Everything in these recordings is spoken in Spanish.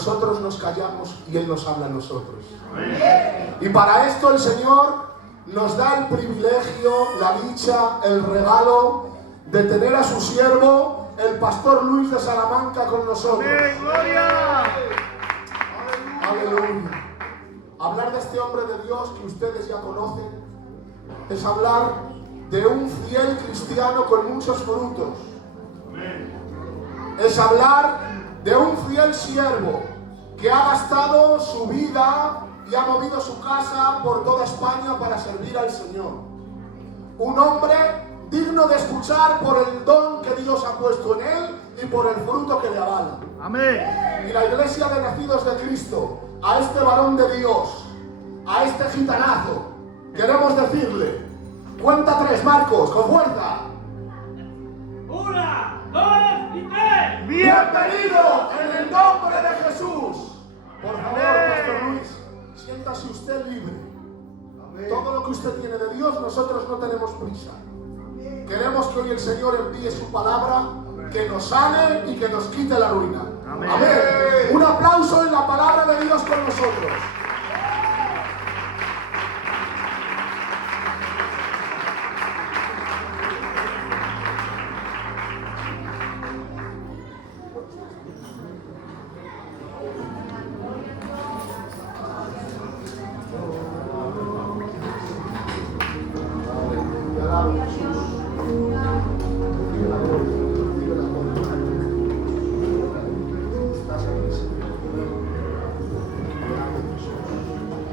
nosotros nos callamos y Él nos habla a nosotros. Y para esto el Señor nos da el privilegio, la dicha, el regalo de tener a su siervo, el pastor Luis de Salamanca, con nosotros. ¡Gloria! Aleluya. Hablar de este hombre de Dios que ustedes ya conocen es hablar de un fiel cristiano con muchos frutos. Es hablar de un fiel siervo que ha gastado su vida y ha movido su casa por toda España para servir al Señor. Un hombre digno de escuchar por el don que Dios ha puesto en él y por el fruto que le avala. Amén. Y la iglesia de nacidos de Cristo, a este varón de Dios, a este gitanazo, queremos decirle: cuenta tres, Marcos, con fuerza. 1, 2 y 3. Bienvenido en el nombre de Jesús. Por favor, Pastor Luis, siéntase usted libre. Todo lo que usted tiene de Dios, nosotros no tenemos prisa. Queremos que hoy el Señor envíe su palabra, que nos sane y que nos quite la ruina. Amén. Amén. Un aplauso en la palabra de Dios con nosotros.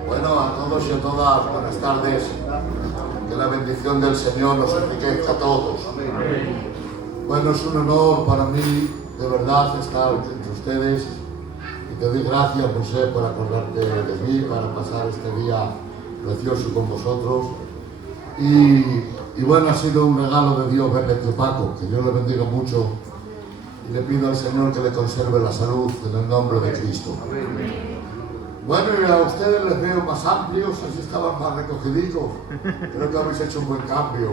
Bueno, a todos y a todas, buenas tardes. Que la bendición del Señor nos enriquezca a todos. Bueno, es un honor para mí, de verdad, estar entre ustedes. Y te doy gracias, José, por acordarte de mí, para pasar este día precioso con vosotros. Y bueno, ha sido un regalo de Dios verle a Paco, que Dios le bendiga mucho. Y le pido al Señor que le conserve la salud en el nombre de Cristo. Bueno, y a ustedes les veo más amplios, así estaban más recogiditos. Creo que habéis hecho un buen cambio.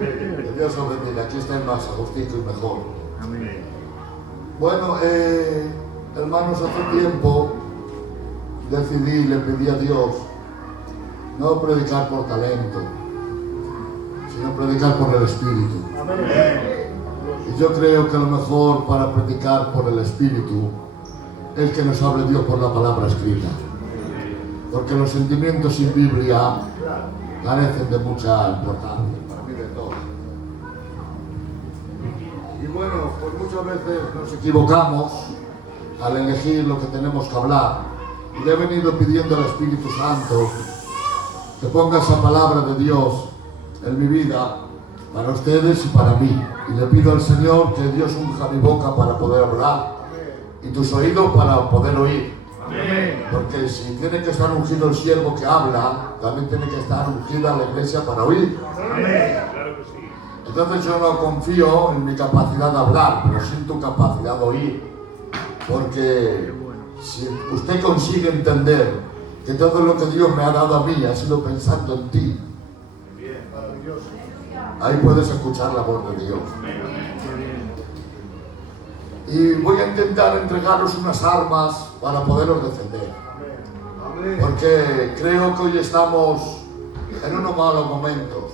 Que Dios os bendiga, aquí estáis más agustito y mejor. Amén. Bueno, hermanos, hace tiempo decidí, le pedí a Dios no predicar por talento, sino predicar por el Espíritu. Y yo creo que lo mejor para predicar por el Espíritu es que nos hable Dios por la palabra escrita. Porque los sentimientos sin Biblia carecen de mucha importancia, para mí de todo. Y bueno, pues muchas veces nos equivocamos al elegir lo que tenemos que hablar. Y le he venido pidiendo al Espíritu Santo que ponga esa palabra de Dios en mi vida, para ustedes y para mí. Y le pido al Señor que Dios unja mi boca para poder hablar y tus oídos para poder oír. Amén. Porque si tiene que estar ungido el siervo que habla, también tiene que estar ungida la iglesia para oír. Amén. Entonces yo no confío en mi capacidad de hablar, pero sí en tu capacidad de oír. Porque si usted consigue entender que todo lo que Dios me ha dado a mí ha sido pensando en ti, ahí puedes escuchar la voz de Dios. Y voy a intentar entregaros unas armas para poderos defender. Porque creo que hoy estamos en unos malos momentos.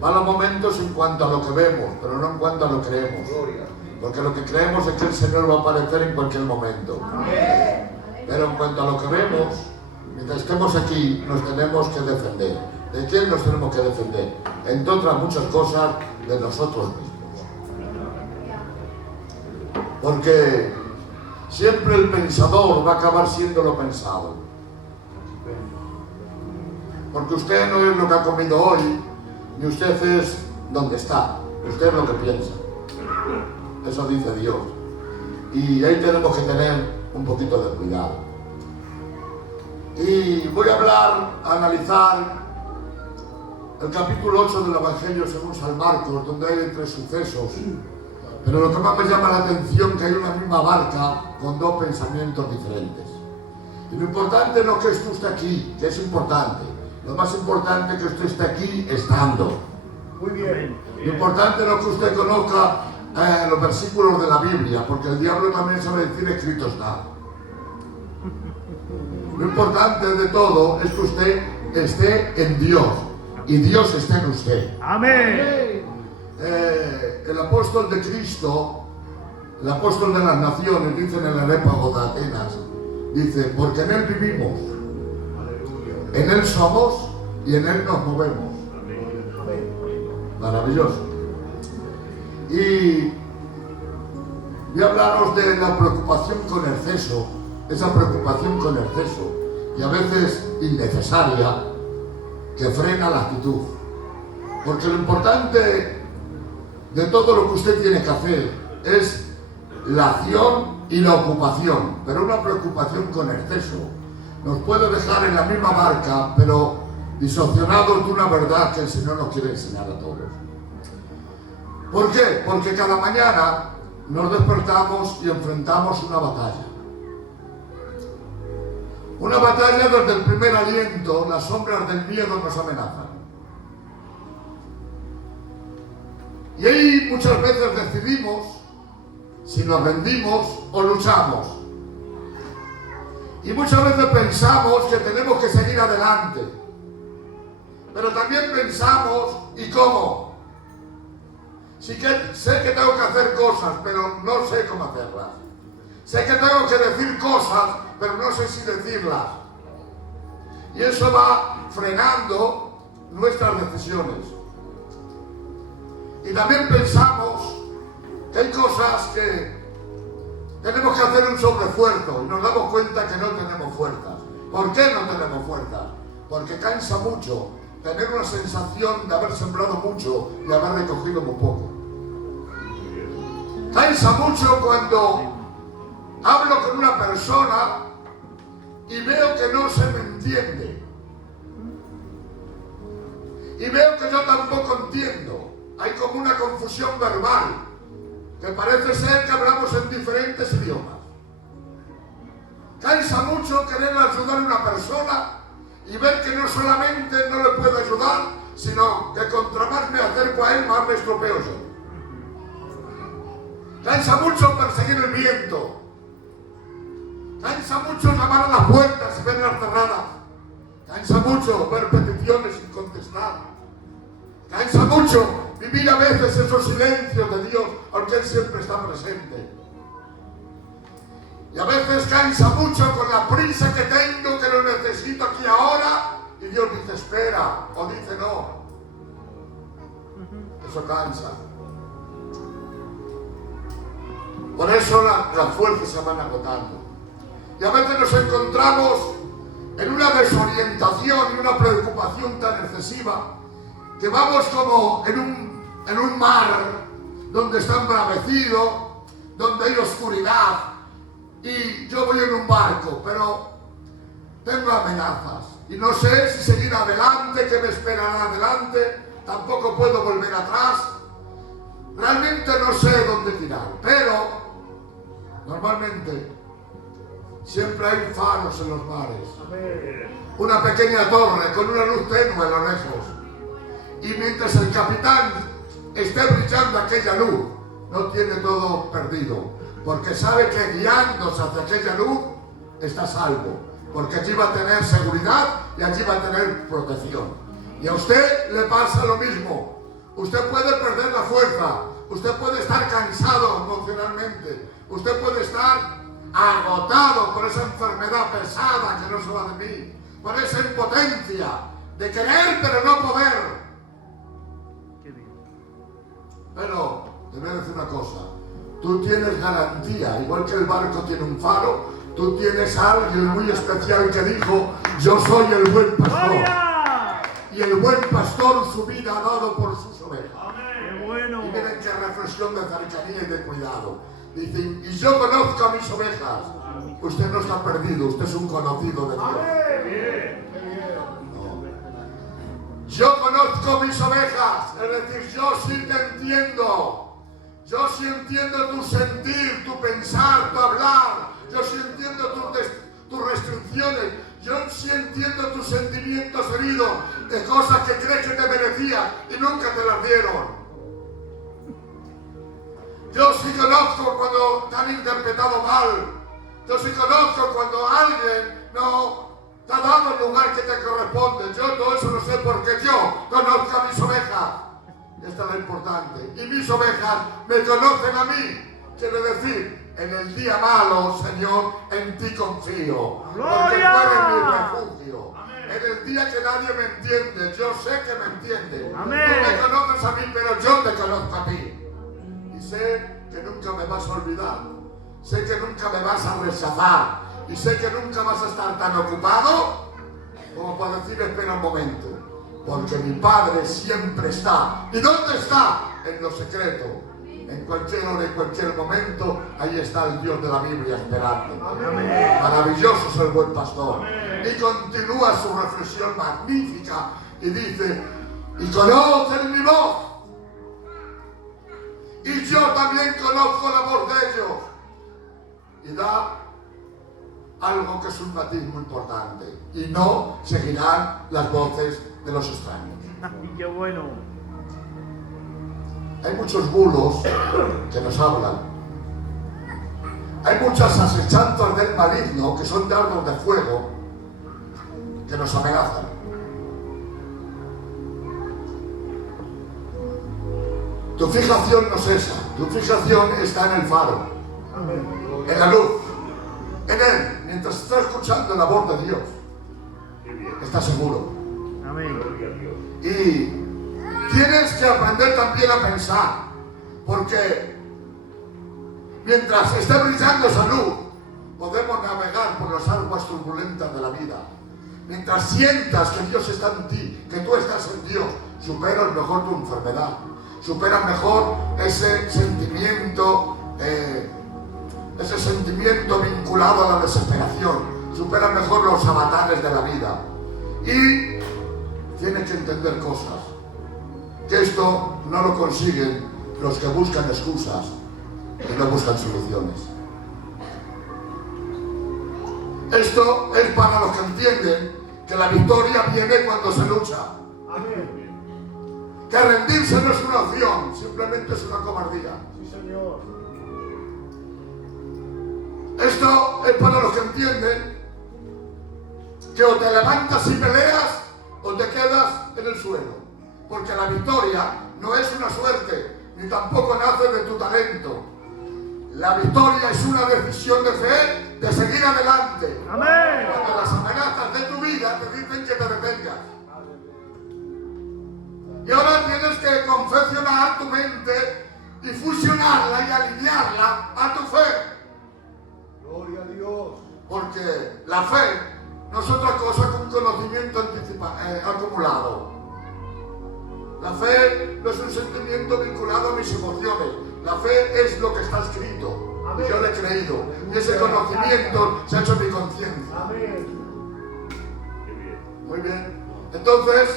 Malos momentos en cuanto a lo que vemos, pero no en cuanto a lo que creemos. Porque lo que creemos es que el Señor va a aparecer en cualquier momento. Pero en cuanto a lo que vemos, mientras estemos aquí, nos tenemos que defender. ¿De quién nos tenemos que defender? Entre otras muchas cosas, de nosotros mismos. Porque siempre el pensador va a acabar siendo lo pensado. Porque usted no es lo que ha comido hoy, ni usted es donde está. Usted es lo que piensa. Eso dice Dios. Y ahí tenemos que tener un poquito de cuidado. Y voy a hablar, a analizar el capítulo 8 del Evangelio según San Marcos, donde hay 3 sucesos. Pero lo que más me llama la atención es que hay una misma barca con 2 pensamientos diferentes. Y lo importante no es que usted esté aquí, que es importante. Lo más importante es que usted esté aquí estando. Muy bien. Lo importante no es que usted conozca los versículos de la Biblia, porque el diablo también sabe decir escrito está. Lo importante de todo es que usted esté en Dios y Dios esté en usted. Amén. El apóstol de Cristo, el apóstol de las naciones, dice en el Areópago de Atenas, dice, porque en Él vivimos, en Él somos y en Él nos movemos. Maravilloso. Y voy a hablaros de la preocupación con exceso, esa preocupación con exceso y a veces innecesaria que frena la actitud. Porque lo importante de todo lo que usted tiene que hacer es la acción y la ocupación, pero una preocupación con exceso nos puede dejar en la misma barca, pero disociados de una verdad que el Señor nos quiere enseñar a todos. ¿Por qué? Porque cada mañana nos despertamos y enfrentamos una batalla. Una batalla donde el primer aliento, las sombras del miedo nos amenazan. Y ahí muchas veces decidimos si nos rendimos o luchamos. Y muchas veces pensamos que tenemos que seguir adelante. Pero también pensamos, ¿y cómo? Sí que sé que tengo que hacer cosas, pero no sé cómo hacerlas. Sé que tengo que decir cosas, pero no sé si decirlas. Y eso va frenando nuestras decisiones. Y también pensamos que hay cosas que tenemos que hacer un sobreesfuerzo y nos damos cuenta que no tenemos fuerzas. ¿Por qué no tenemos fuerzas? Porque cansa mucho tener una sensación de haber sembrado mucho y haber recogido muy poco. Cansa mucho cuando hablo con una persona y veo que no se me entiende. Y veo que yo tampoco entiendo. Hay como una confusión verbal, que parece ser que hablamos en diferentes idiomas. Cansa mucho querer ayudar a una persona y ver que no solamente no le puedo ayudar, sino que contra más me acerco a él, más me estropeo yo. Cansa mucho perseguir el viento. Cansa mucho llamar a las puertas y verlas cerradas. Cansa mucho ver peticiones sin contestar. Cansa mucho vivir a veces esos silencios de Dios, aunque Él siempre está presente. Y a veces cansa mucho con la prisa que tengo, que lo necesito aquí ahora, y Dios dice espera, o dice no. Eso cansa. Por eso las fuerzas se van agotando. Y a veces nos encontramos en una desorientación y una preocupación tan excesiva que vamos como en un mar donde está embravecido, donde hay oscuridad, y yo voy en un barco, pero tengo amenazas y no sé si seguir adelante, qué me esperará adelante, tampoco puedo volver atrás, realmente no sé dónde tirar, pero normalmente siempre hay faros en los mares, una pequeña torre con una luz tenue a lo lejos. Y mientras el capitán esté brillando aquella luz, no tiene todo perdido, porque sabe que guiándose hacia aquella luz está salvo, porque allí va a tener seguridad y allí va a tener protección. Y a usted le pasa lo mismo. Usted puede perder la fuerza, usted puede estar cansado emocionalmente, usted puede estar agotado por esa enfermedad pesada que no se va de mí, por esa impotencia de querer pero no poder. Pero te voy a decir una cosa, tú tienes garantía, igual que el barco tiene un faro, tú tienes a alguien muy especial que dijo, yo soy el buen pastor. Y el buen pastor su vida ha dado por sus ovejas. ¡Qué bueno! Y miren qué reflexión de cercanía y de cuidado. Dice, y yo conozco a mis ovejas. Usted no está perdido, usted es un conocido de Dios. Yo conozco mis ovejas, es decir, yo sí te entiendo. Yo sí entiendo tu sentir, tu pensar, tu hablar. Yo sí entiendo tus restricciones. Yo sí entiendo tus sentimientos heridos de cosas que crees que te merecías y nunca te las dieron. Yo sí conozco cuando te han interpretado mal. Yo sí conozco cuando alguien no te ha dado el lugar que te corresponde. Yo todo eso lo sé porque yo conozco a mis ovejas. Esta es lo importante. Y mis ovejas me conocen a mí. Quiere decir, en el día malo, Señor, en ti confío. Porque tú eres mi refugio. En el día que nadie me entiende, yo sé que me entiendes. Tú me conoces a mí, pero yo te conozco a ti. Y sé que nunca me vas a olvidar. Sé que nunca me vas a rechazar. Y sé que nunca vas a estar tan ocupado como para decir, espera un momento. Porque mi Padre siempre está. ¿Y dónde está? En lo secreto. En cualquier hora, en cualquier momento, ahí está el Dios de la Biblia esperando. Maravilloso es el buen pastor. Y continúa su reflexión magnífica y dice, y conocen mi voz. Y yo también conozco la voz de ellos. Y da algo que es un matiz muy importante. Y no seguirán las voces de los extraños. ¡Qué bueno! Hay muchos bulos que nos hablan. Hay muchas asechanzas del maligno que son dardos de fuego que nos amenazan. Tu fijación no es esa. Tu fijación está en el faro, en la luz, en Él. Mientras estás escuchando la voz de Dios, estás seguro. Amén. Y tienes que aprender también a pensar, porque mientras esté brillando esa luz, podemos navegar por las aguas turbulentas de la vida. Mientras sientas que Dios está en ti, que tú estás en Dios, superas mejor tu enfermedad, superas mejor ese sentimiento vinculado a la desesperación, superas mejor los avatares de la vida. Y tienes que entender cosas. Que esto no lo consiguen los que buscan excusas y no buscan soluciones. Esto es para los que entienden que la victoria viene cuando se lucha. Que rendirse no es una opción, simplemente es una cobardía. Sí, Señor. Esto es para los que entienden que o te levantas y peleas o te quedas en el suelo. Porque la victoria no es una suerte, ni tampoco nace de tu talento. La victoria es una decisión de fe de seguir adelante. Amén. Cuando las amenazas de tu vida te dicen que te detengas. Y ahora tienes que confeccionar tu mente y fusionarla y alinearla a tu fe. Gloria a Dios. Porque la fe no es otra cosa que un conocimiento acumulado. La fe no es un sentimiento vinculado a mis emociones. La fe es lo que está escrito. Amén. Y yo lo he creído. Y ese conocimiento se ha hecho mi conciencia. Amén. Muy bien. Entonces,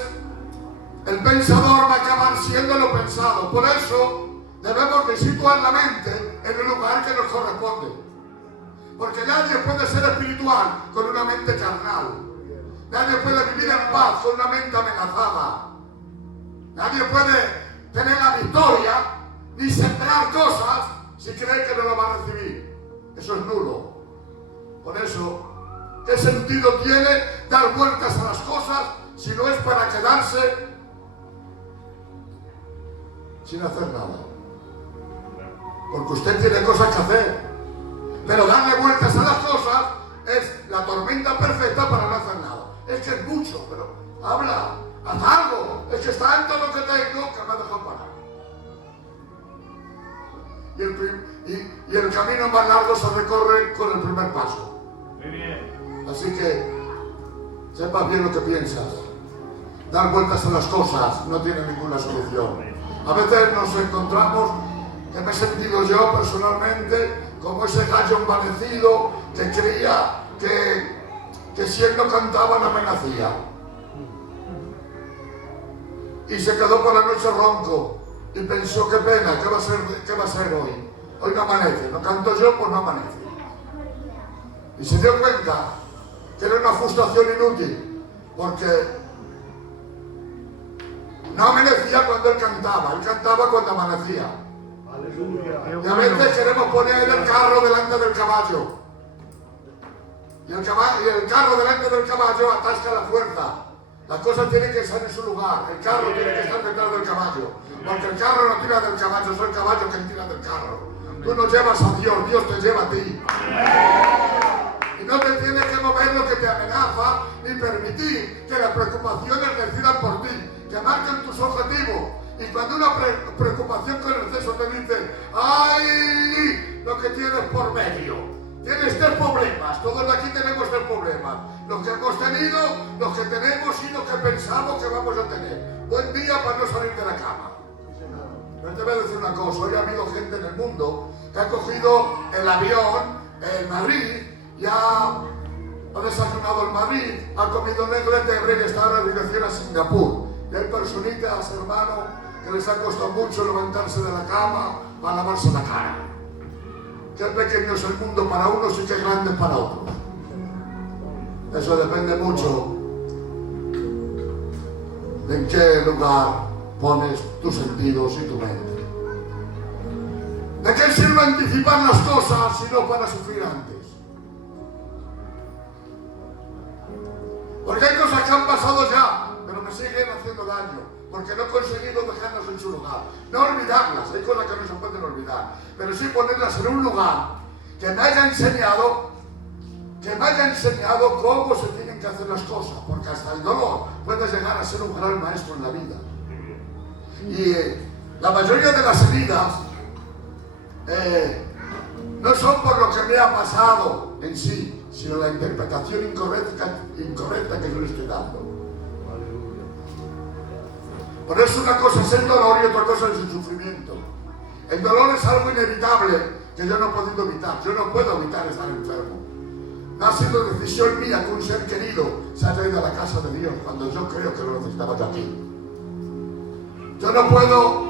el pensador va a acabar siendo lo pensado. Por eso debemos de situar la mente en el lugar que nos corresponde. Porque nadie puede ser espiritual con una mente carnal. Nadie puede vivir en paz con una mente amenazada. Nadie puede tener la victoria ni sembrar cosas si cree que no lo va a recibir. Eso es nulo. Por eso, ¿qué sentido tiene dar vueltas a las cosas si no es para quedarse sin hacer nada? Porque usted tiene cosas que hacer. Pero darle vueltas a las cosas es la tormenta perfecta para no hacer nada. Es que es mucho, pero habla, haz algo. Es que está en todo lo que tengo que me ha dejado parar. Y el camino más largo se recorre con el primer paso. Muy bien. Así que sepas bien lo que piensas. Dar vueltas a las cosas no tiene ninguna solución. A veces nos encontramos, que me he sentido yo personalmente, como ese gallo envanecido que creía que si él no cantaba no me nacía. Y se quedó por la noche ronco y pensó, qué pena, ¿qué va a ser hoy? Hoy no amanece, no canto yo, pues no amanece. Y se dio cuenta que era una frustración inútil, porque no amanecía cuando él cantaba cuando amanecía. Y a veces queremos poner el carro delante del caballo. Y el carro delante del caballo atasca la fuerza. Las cosas tienen que estar en su lugar. El carro tiene que estar detrás del caballo. Porque el carro no tira del caballo, es el caballo quien tira del carro. Tú no llevas a Dios, Dios te lleva a ti. Y no te tienes que mover lo que te amenaza, ni permitir que las preocupaciones decidan por ti, que marquen tus objetivos. Y cuando una preocupación con exceso te dice, ¡ay! Lo que tienes por medio. Tienes 3 problemas, todos de aquí tenemos 3 problemas. Los que hemos tenido, los que tenemos y los que pensamos que vamos a tener. Buen día para no salir de la cama. Pero te voy a decir una cosa, hoy ha habido gente en el mundo que ha cogido el avión en Madrid y ha desayunado en Madrid, ha comido en Inglaterra y está en dirección a Singapur. Y hay personitas, hermano, que les ha costado mucho levantarse de la cama para lavarse la cara. Qué pequeño es el mundo para unos y qué grande para otros. Eso depende mucho de en qué lugar pones tus sentidos y tu mente. ¿De qué sirve anticipar las cosas si no para sufrir antes? Porque hay cosas que han pasado ya, pero me siguen haciendo daño, porque no he conseguido dejarlas en su lugar. No olvidarlas, hay cosas que no se pueden olvidar, pero sí ponerlas en un lugar que me haya enseñado cómo se tienen que hacer las cosas, porque hasta el dolor puede llegar a ser un gran maestro en la vida. Y la mayoría de las heridas no son por lo que me ha pasado en sí, sino la interpretación incorrecta que yo le estoy dando. Por eso una cosa es el dolor y otra cosa es el sufrimiento. El dolor es algo inevitable que yo no he podido evitar. Yo no puedo evitar estar enfermo. No ha sido decisión mía que un ser querido se haya ido a la casa de Dios cuando yo creo que lo necesitaba yo aquí. Yo no puedo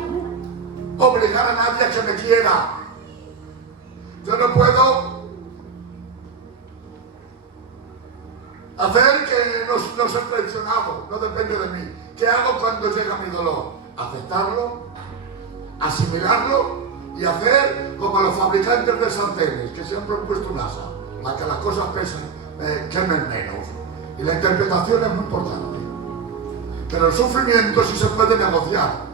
obligar a nadie a que me quiera. Yo no puedo hacer que nos han traicionado. No depende de mí. ¿Qué hago cuando llega mi dolor? Aceptarlo, asimilarlo y hacer como los fabricantes de sartenes, que siempre han puesto un asa, para que las cosas quemen menos. Y la interpretación es muy importante. Pero el sufrimiento sí se puede negociar.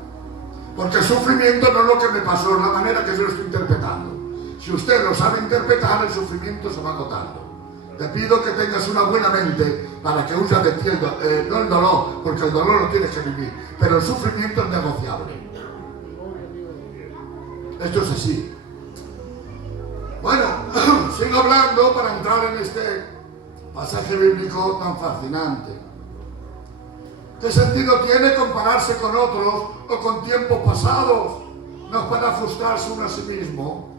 Porque el sufrimiento no es lo que me pasó, es la manera que yo lo estoy interpretando. Si usted lo sabe interpretar, el sufrimiento se va agotando. Te pido que tengas una buena mente para que huyas de ti, no el dolor, porque el dolor lo tienes que vivir, pero el sufrimiento es negociable. Esto es así. Bueno, sigo hablando para entrar en este pasaje bíblico tan fascinante. ¿Qué sentido tiene compararse con otros o con tiempos pasados? No es para frustrarse uno a sí mismo.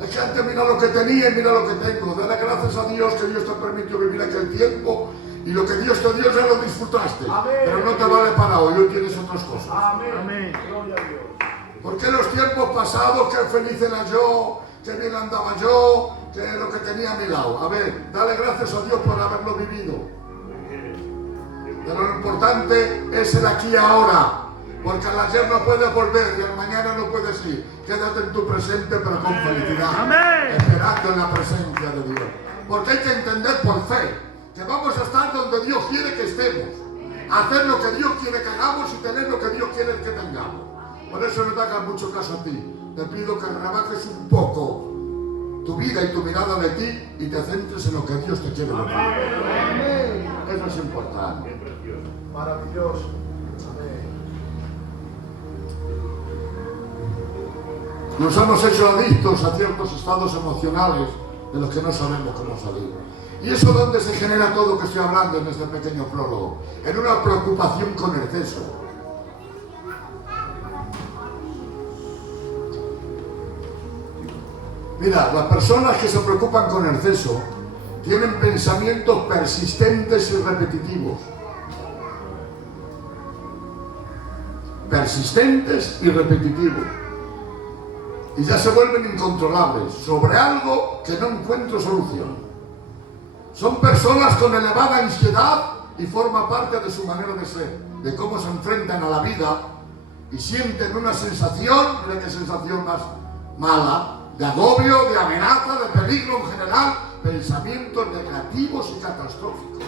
Es que antes mira lo que tenía y mira lo que tengo. Dale gracias a Dios que Dios te permitió vivir aquel tiempo y lo que Dios te dio ya lo disfrutaste. Amén. Pero no te vale para hoy, hoy tienes otras cosas. Amén. Amén. Gloria a Dios. ¿Por qué los tiempos pasados, que feliz era yo, que bien andaba yo, que lo que tenía a mi lado? A ver, dale gracias a Dios por haberlo vivido. Pero lo importante es el aquí y ahora. Porque al ayer no puedes volver y al mañana no puedes ir. Quédate en tu presente pero con felicidad. Amén. Esperando en la presencia de Dios. Porque hay que entender por fe que vamos a estar donde Dios quiere que estemos. Hacer lo que Dios quiere que hagamos y tener lo que Dios quiere que tengamos. Por eso no te hagas mucho caso a ti. Te pido que rebajes un poco tu vida y tu mirada de ti y te centres en lo que Dios te quiere dar. Amén. Eso es importante. Maravilloso. Nos hemos hecho adictos a ciertos estados emocionales de los que no sabemos cómo salir. ¿Y eso dónde se genera todo lo que estoy hablando en este pequeño prólogo? En una preocupación con exceso. Mira, las personas que se preocupan con exceso tienen pensamientos persistentes y repetitivos. Persistentes y repetitivos. Y ya se vuelven incontrolables sobre algo que no encuentro solución. Son personas con elevada ansiedad y forma parte de su manera de ser, de cómo se enfrentan a la vida y sienten una sensación, mira qué sensación más mala, de agobio, de amenaza, de peligro en general, pensamientos negativos y catastróficos.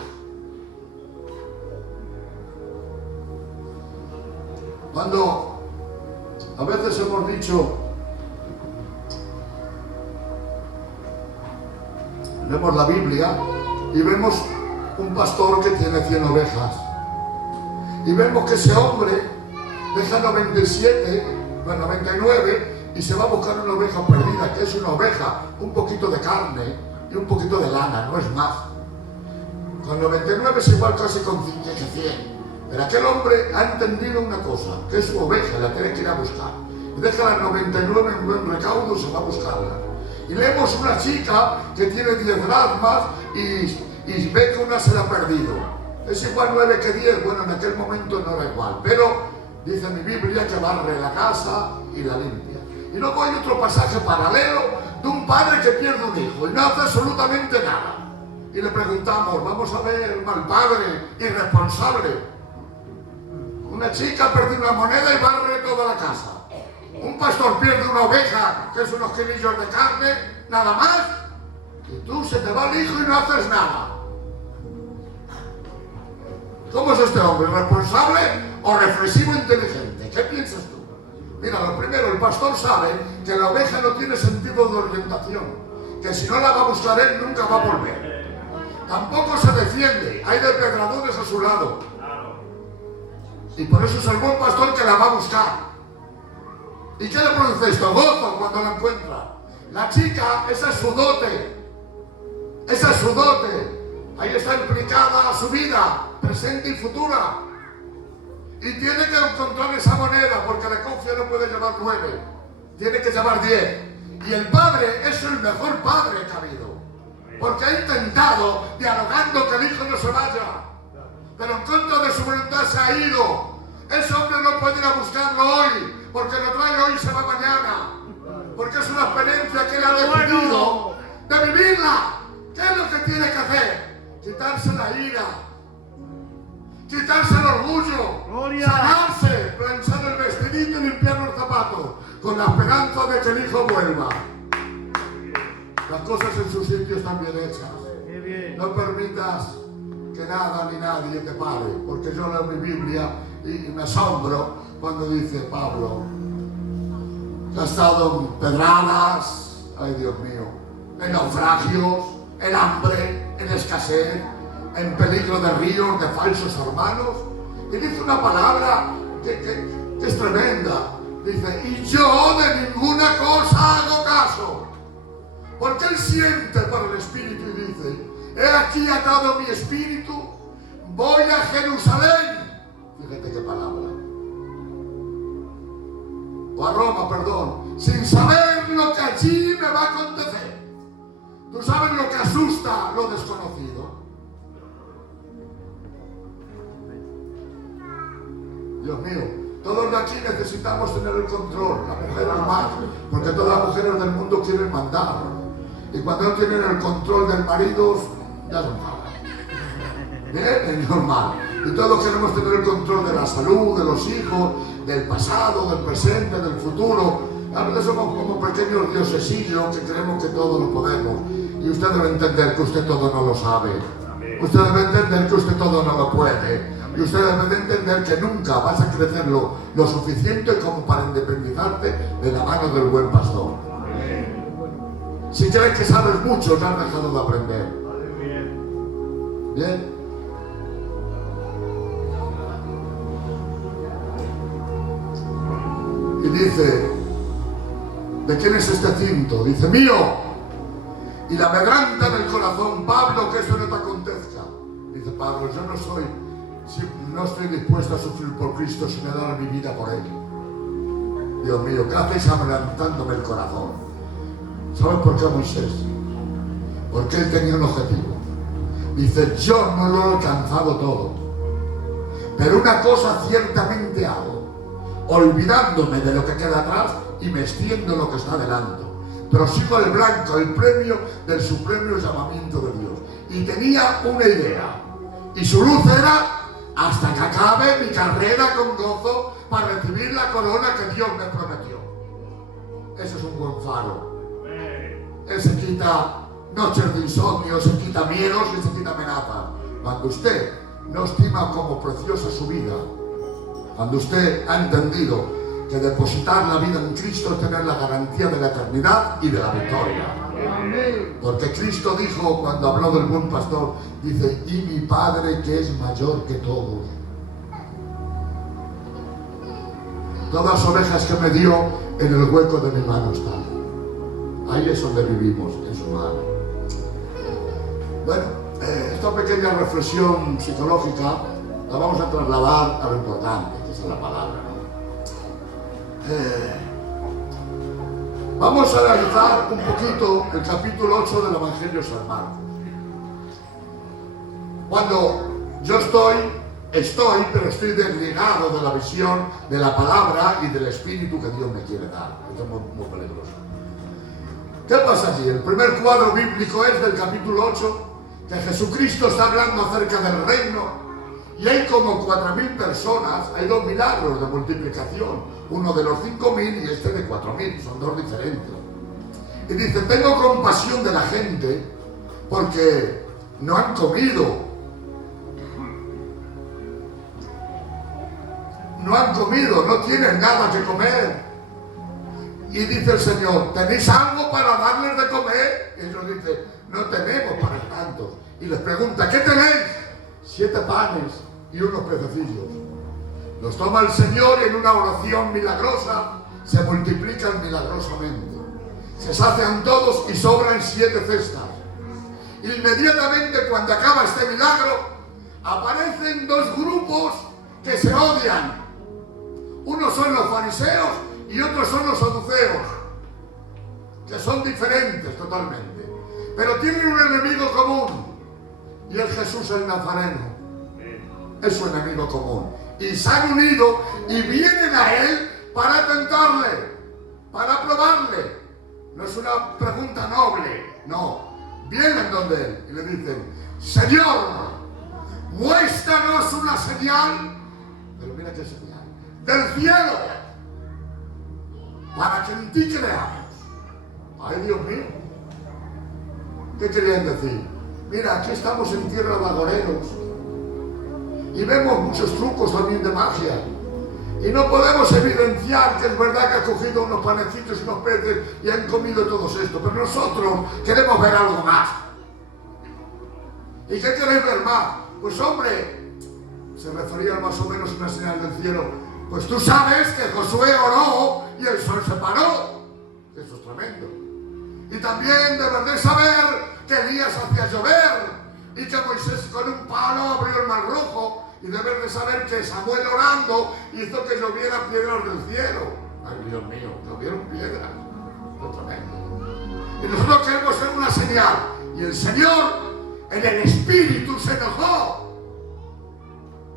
Cuando a veces hemos dicho, leemos la Biblia y vemos un pastor que tiene 100 ovejas y vemos que ese hombre deja 99 y se va a buscar una oveja perdida, que es una oveja, un poquito de carne y un poquito de lana, no es más. Con 99 es igual casi con 100. Pero aquel hombre ha entendido una cosa, que es su oveja, la tiene que ir a buscar. Y deja las 99 en buen recaudo y se va a buscarla. Y leemos una chica que tiene 10 dracmas y ve que una se la ha perdido. Es igual 9 que 10, bueno, en aquel momento no era igual. Pero dice mi Biblia que barre la casa y la limpia. Y luego hay otro pasaje paralelo de un padre que pierde un hijo y no hace absolutamente nada. Y le preguntamos, vamos a ver, mal padre, irresponsable. Una chica pierde una moneda y barre toda la casa. Un pastor pierde una oveja, que es unos kilillos de carne, nada más. Y tú se te va el hijo y no haces nada. ¿Cómo es este hombre? ¿Responsable o reflexivo inteligente? ¿Qué piensas tú? Mira, lo primero, el pastor sabe que la oveja no tiene sentido de orientación. Que si no la va a buscar él, nunca va a volver. Tampoco se defiende. Hay depredadores a su lado. Y por eso es el buen pastor que la va a buscar. ¿Y qué le produce esto? Gozo cuando la encuentra. La chica, esa es su dote. Esa es su dote. Ahí está implicada su vida, presente y futura. Y tiene que encontrar esa moneda, porque la cofia no puede llevar 9. Tiene que llevar 10. Y el padre es el mejor padre que ha habido. Porque ha intentado, dialogando, que el hijo no se vaya. Pero en contra de su voluntad se ha ido. Ese hombre no puede ir a buscarlo hoy, porque lo trae hoy y se va mañana. Porque es una experiencia que él ha decidido de vivirla. ¿Qué es lo que tiene que hacer? Quitarse la ira, quitarse el orgullo, sanarse, planchar el vestidito y limpiar los zapatos, con la esperanza de que el hijo vuelva. Las cosas en su sitio están bien hechas. No permitas que nada ni nadie te pare, porque yo leo mi Biblia y me asombro cuando dice Pablo que ha estado en pedradas, ay Dios mío, en naufragios, en hambre, en escasez, en peligro de ríos, de falsos hermanos, y dice una palabra que es tremenda. Dice, y yo de ninguna cosa hago caso, porque él siente por el Espíritu y dice, he aquí atado mi espíritu, voy a Jerusalén. Fíjate qué palabra. O a Roma, perdón, sin saber lo que allí me va a acontecer. Tú sabes lo que asusta lo desconocido. Dios mío, todos de aquí necesitamos tener el control, las mujeres más, porque todas las mujeres del mundo quieren mandar. Y cuando no tienen el control del marido, ya son malas. Bien, es normal. Y todos queremos tener el control de la salud, de los hijos, del pasado, del presente, del futuro. A veces somos como pequeños diosesillos que creemos que todo lo podemos. Y usted debe entender que usted todo no lo sabe. Usted debe entender que usted todo no lo puede. Y usted debe de entender que nunca vas a crecer lo suficiente como para independizarte de la mano del buen pastor. Si crees que sabes mucho, ya has dejado de aprender. Bien. Y dice, ¿de quién es este cinto? Dice, mío. Y la medranta del corazón, Pablo, que eso no te acontezca. Dice Pablo, yo no estoy dispuesto a sufrir por Cristo sin dar mi vida por él. Dios mío, ¿qué hacéis amedrentándome el corazón? ¿Sabes por qué, Moisés? Porque él tenía un objetivo. Dice, yo no lo he alcanzado todo, pero una cosa ciertamente hago, olvidándome de lo que queda atrás y me extiendo lo que está delante. Prosigo el blanco, el premio del supremo llamamiento de Dios. Y tenía una idea, y su luz era hasta que acabe mi carrera con gozo para recibir la corona que Dios me prometió. Ese es un buen faro. Él se quita noches de insomnio, se quita miedos y se quita amenazas. Cuando usted no estima como preciosa su vida, cuando usted ha entendido que depositar la vida en Cristo es tener la garantía de la eternidad y de la victoria. Porque Cristo dijo, cuando habló del buen pastor, dice, y mi Padre que es mayor que todos. Todas las ovejas que me dio, en el hueco de mi mano están. Ahí es donde vivimos, en su mano. Bueno, esta pequeña reflexión psicológica la vamos a trasladar a lo importante, que es la palabra, ¿no? Vamos a analizar un poquito el capítulo 8 del Evangelio de San Marcos. Cuando yo pero estoy desligado de la visión de la palabra y del espíritu que Dios me quiere dar. Esto es muy peligroso. ¿Qué pasa aquí? El primer cuadro bíblico es del capítulo 8, que Jesucristo está hablando acerca del reino. Y hay como 4.000 personas, hay 2 milagros de multiplicación, uno de los 5.000 y este de 4.000, son 2 diferentes. Y dice, tengo compasión de la gente porque no han comido, no tienen nada que comer. Y dice el Señor, ¿tenéis algo para darles de comer? Y ellos dicen, no tenemos para tantos. Y les pregunta, ¿qué tenéis? 7 panes y unos pececillos. Los toma el Señor y en una oración milagrosa se multiplican milagrosamente. Se sacian todos y sobran 7 cestas. Inmediatamente cuando acaba este milagro, aparecen 2 grupos que se odian. Unos son los fariseos y otros son los saduceos, que son diferentes totalmente, pero tienen un enemigo común, y es Jesús el Nazareno. Es su enemigo común. Y se han unido y vienen a él para tentarle, para probarle. No es una pregunta noble, no. Vienen donde él y le dicen, Señor, muéstranos una señal, pero mira qué señal, del cielo, para que en ti creamos. Ay, Dios mío. ¿Qué querían decir? Mira, aquí estamos en tierra de agoreros y vemos muchos trucos también de magia y no podemos evidenciar que es verdad que ha cogido unos panecitos y unos peces y han comido todos esto, pero nosotros queremos ver algo más. ¿Y qué queréis ver más? Pues hombre, se refería más o menos a una señal del cielo. Pues tú sabes que Josué oró y el sol se paró. Eso es tremendo. Y también debes de saber que Elías hacía llover y que Moisés con un palo abrió el mar rojo, y debes de saber que Samuel orando hizo que llovieran piedras del cielo. Ay, Dios mío, llovieron piedras. Eso es tremendo. Y nosotros queremos ver una señal, y el Señor en el espíritu se enojó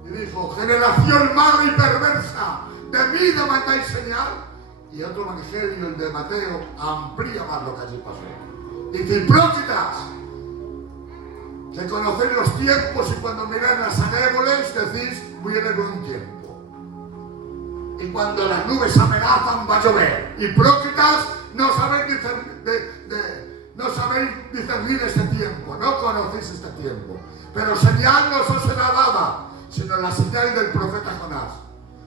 y dijo, generación mala y perversa, de mí demandáis señal. Y otro evangelio, el de Mateo, amplía más lo que allí pasó. Dice, hipócritas, que conocéis los tiempos y cuando miráis las anéboles decís, viene un tiempo. Y cuando las nubes amenazan va a llover. Hipócritas, no sabéis discernir este tiempo, no conocéis este tiempo. Pero señal no os será dada, sino la señal del profeta Jonás.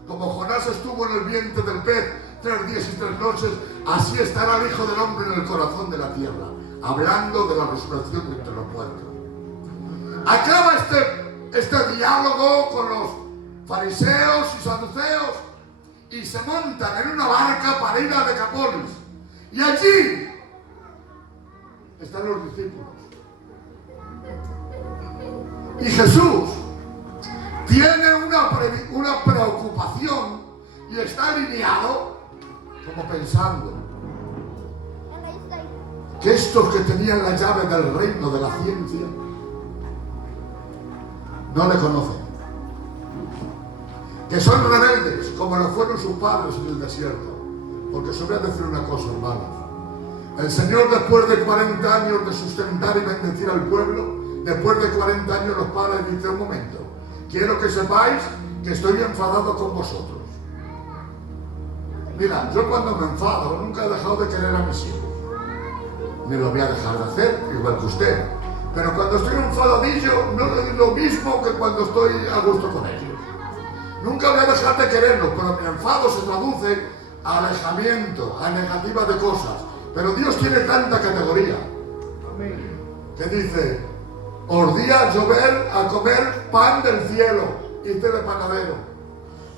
Como Jonás estuvo en el vientre del pez 3 días y 3 noches, así estará el Hijo del Hombre en el corazón de la tierra, hablando de la resurrección de entre los muertos. Acaba este diálogo con los fariseos y saduceos y se montan en una barca para ir a Decápolis. Y allí están los discípulos. Y Jesús tiene una preocupación y está alineado como pensando que estos que tenían la llave del reino de la ciencia no le conocen, que son rebeldes como lo fueron sus padres en el desierto. Porque os voy a decir una cosa, hermanos, el Señor, después de 40 años de sustentar y bendecir al pueblo, después de 40 años los padres dicen, un momento, quiero que sepáis que estoy enfadado con vosotros. Mira, yo cuando me enfado nunca he dejado de querer a mis hijos. Ni lo voy a dejar de hacer, igual que usted. Pero cuando estoy enfadadillo no es lo mismo que cuando estoy a gusto con ellos. Nunca voy a dejar de quererlos, pero mi enfado se traduce a alejamiento, a negativa de cosas. Pero Dios tiene tanta categoría que dice: os di a llover a comer pan del cielo, y té de panadero.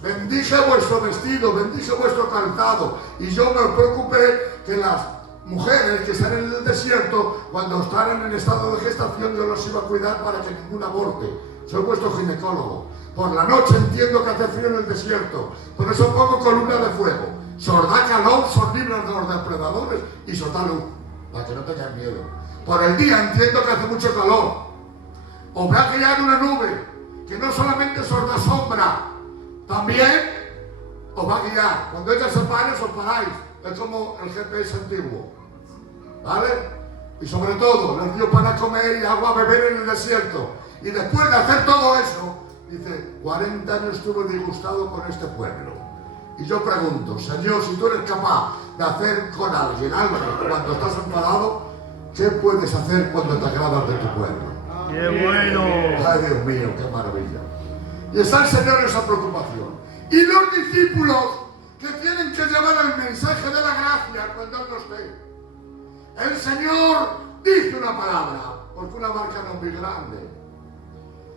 Bendije vuestro vestido, bendije vuestro calzado, y yo me preocupé que las mujeres que están en el desierto, cuando están en el estado de gestación, yo los iba a cuidar para que ninguna aborte. Soy vuestro ginecólogo. Por la noche entiendo que hace frío en el desierto, por eso pongo columna de fuego. Sor da calor, sor libra de los depredadores y sor da luz, para que no tengan miedo. Por el día entiendo que hace mucho calor. Os va a crear una nube, que no solamente sor da sombra, también os va a guiar. Cuando ella se pare, os paráis. Es como el GPS antiguo, ¿vale? Y sobre todo, les dio para comer y agua a beber en el desierto. Y después de hacer todo eso, dice: 40 años estuve disgustado con este pueblo. Y yo pregunto: Señor, si tú eres capaz de hacer con alguien algo cuando estás enfadado, ¿qué puedes hacer cuando te agradas de tu pueblo? ¡Qué bueno! Ay, Dios mío, qué maravilla. Y está el Señor en esa preocupación. Y los discípulos que tienen que llevar el mensaje de la gracia cuando Él no esté. El Señor dice una palabra, porque una barca no es muy grande.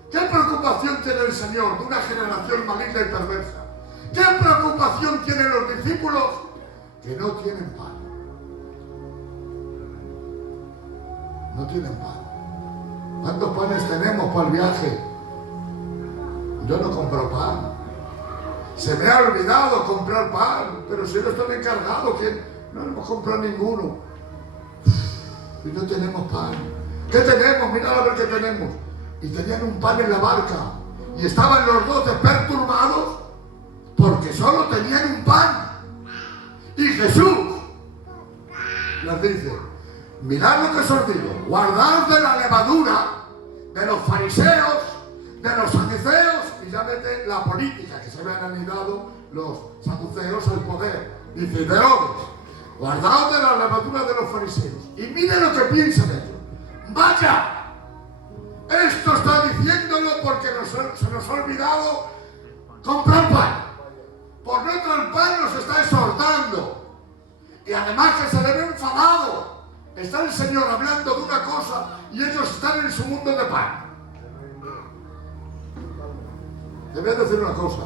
¿Qué preocupación tiene el Señor de una generación maligna y perversa? ¿Qué preocupación tienen los discípulos? Que no tienen pan. No tienen pan. ¿Cuántos panes tenemos para el viaje? Yo no compro pan. Se me ha olvidado comprar pan, pero si no estoy encargado, que no hemos comprado ninguno. Y no tenemos pan. ¿Qué tenemos? Mirad a ver qué tenemos. Y tenían un pan en la barca. Y estaban los dos perturbados porque solo tenían un pan. Y Jesús les dice: mirad lo que os digo, guardaos de la levadura de los fariseos, de los saduceos, y ya mete la política, que se habían anidado los saduceos al poder. Dice: de Herodes, guardaos de la levadura de los fariseos. Y mire lo que piensan ellos. Vaya, esto está diciéndolo porque se nos ha olvidado comprar pan. Por no traer pan nos está exhortando. Y además que se le ve enfadado. Está el Señor hablando de una cosa y ellos están en su mundo de pan. Te voy a decir una cosa.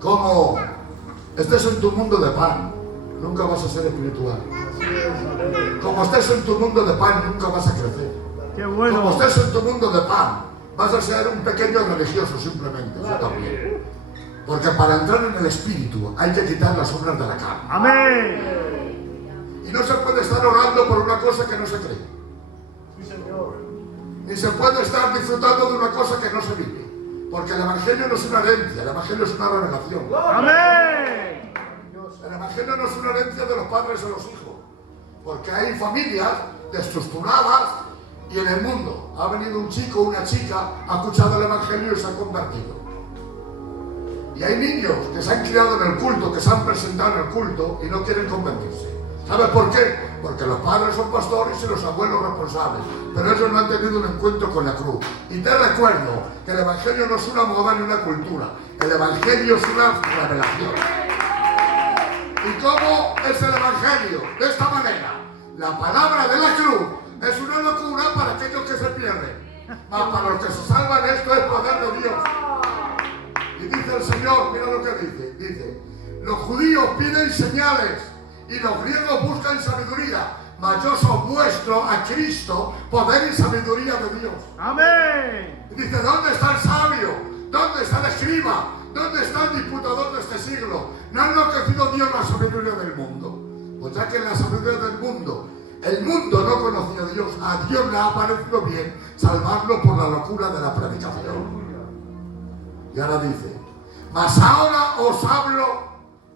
Como estés en tu mundo de pan, nunca vas a ser espiritual. Como estés en tu mundo de pan, nunca vas a crecer. ¡Qué bueno! Como estés en tu mundo de pan, vas a ser un pequeño religioso simplemente. Yo también. Porque para entrar en el espíritu hay que quitar las obras de la carne. ¡Amén! Y no se puede estar orando por una cosa que no se cree. Sí, Señor. Ni se puede estar disfrutando de una cosa que no se vive. Porque el Evangelio no es una herencia, el Evangelio es una revelación. ¡Amén! El Evangelio no es una herencia de los padres a los hijos. Porque hay familias desestructuradas y en el mundo ha venido un chico o una chica, ha escuchado el Evangelio y se ha convertido. Y hay niños que se han criado en el culto, que se han presentado en el culto y no quieren convertirse. ¿Sabes por qué? Porque los padres son pastores y los abuelos responsables, pero ellos no han tenido un encuentro con la cruz. Y te recuerdo que el Evangelio no es una moda ni una cultura, el Evangelio es una revelación. ¿Y cómo es el Evangelio? De esta manera: la palabra de la cruz es una locura para aquellos que se pierden, mas para los que se salvan esto es poder de Dios. Y dice el Señor, mira lo que dice: los judíos piden señales y los griegos buscan sabiduría, mas yo os muestro a Cristo, poder y sabiduría de Dios. ¡Amén! Y dice: ¿dónde está el sabio? ¿Dónde está el escriba? ¿Dónde está el disputador de este siglo? ¿No ha enloquecido Dios la sabiduría del mundo? Pues ya que en la sabiduría del mundo, el mundo no conocía a Dios, a Dios le ha parecido bien salvarlo por la locura de la predicación. Y ahora dice: mas ahora os hablo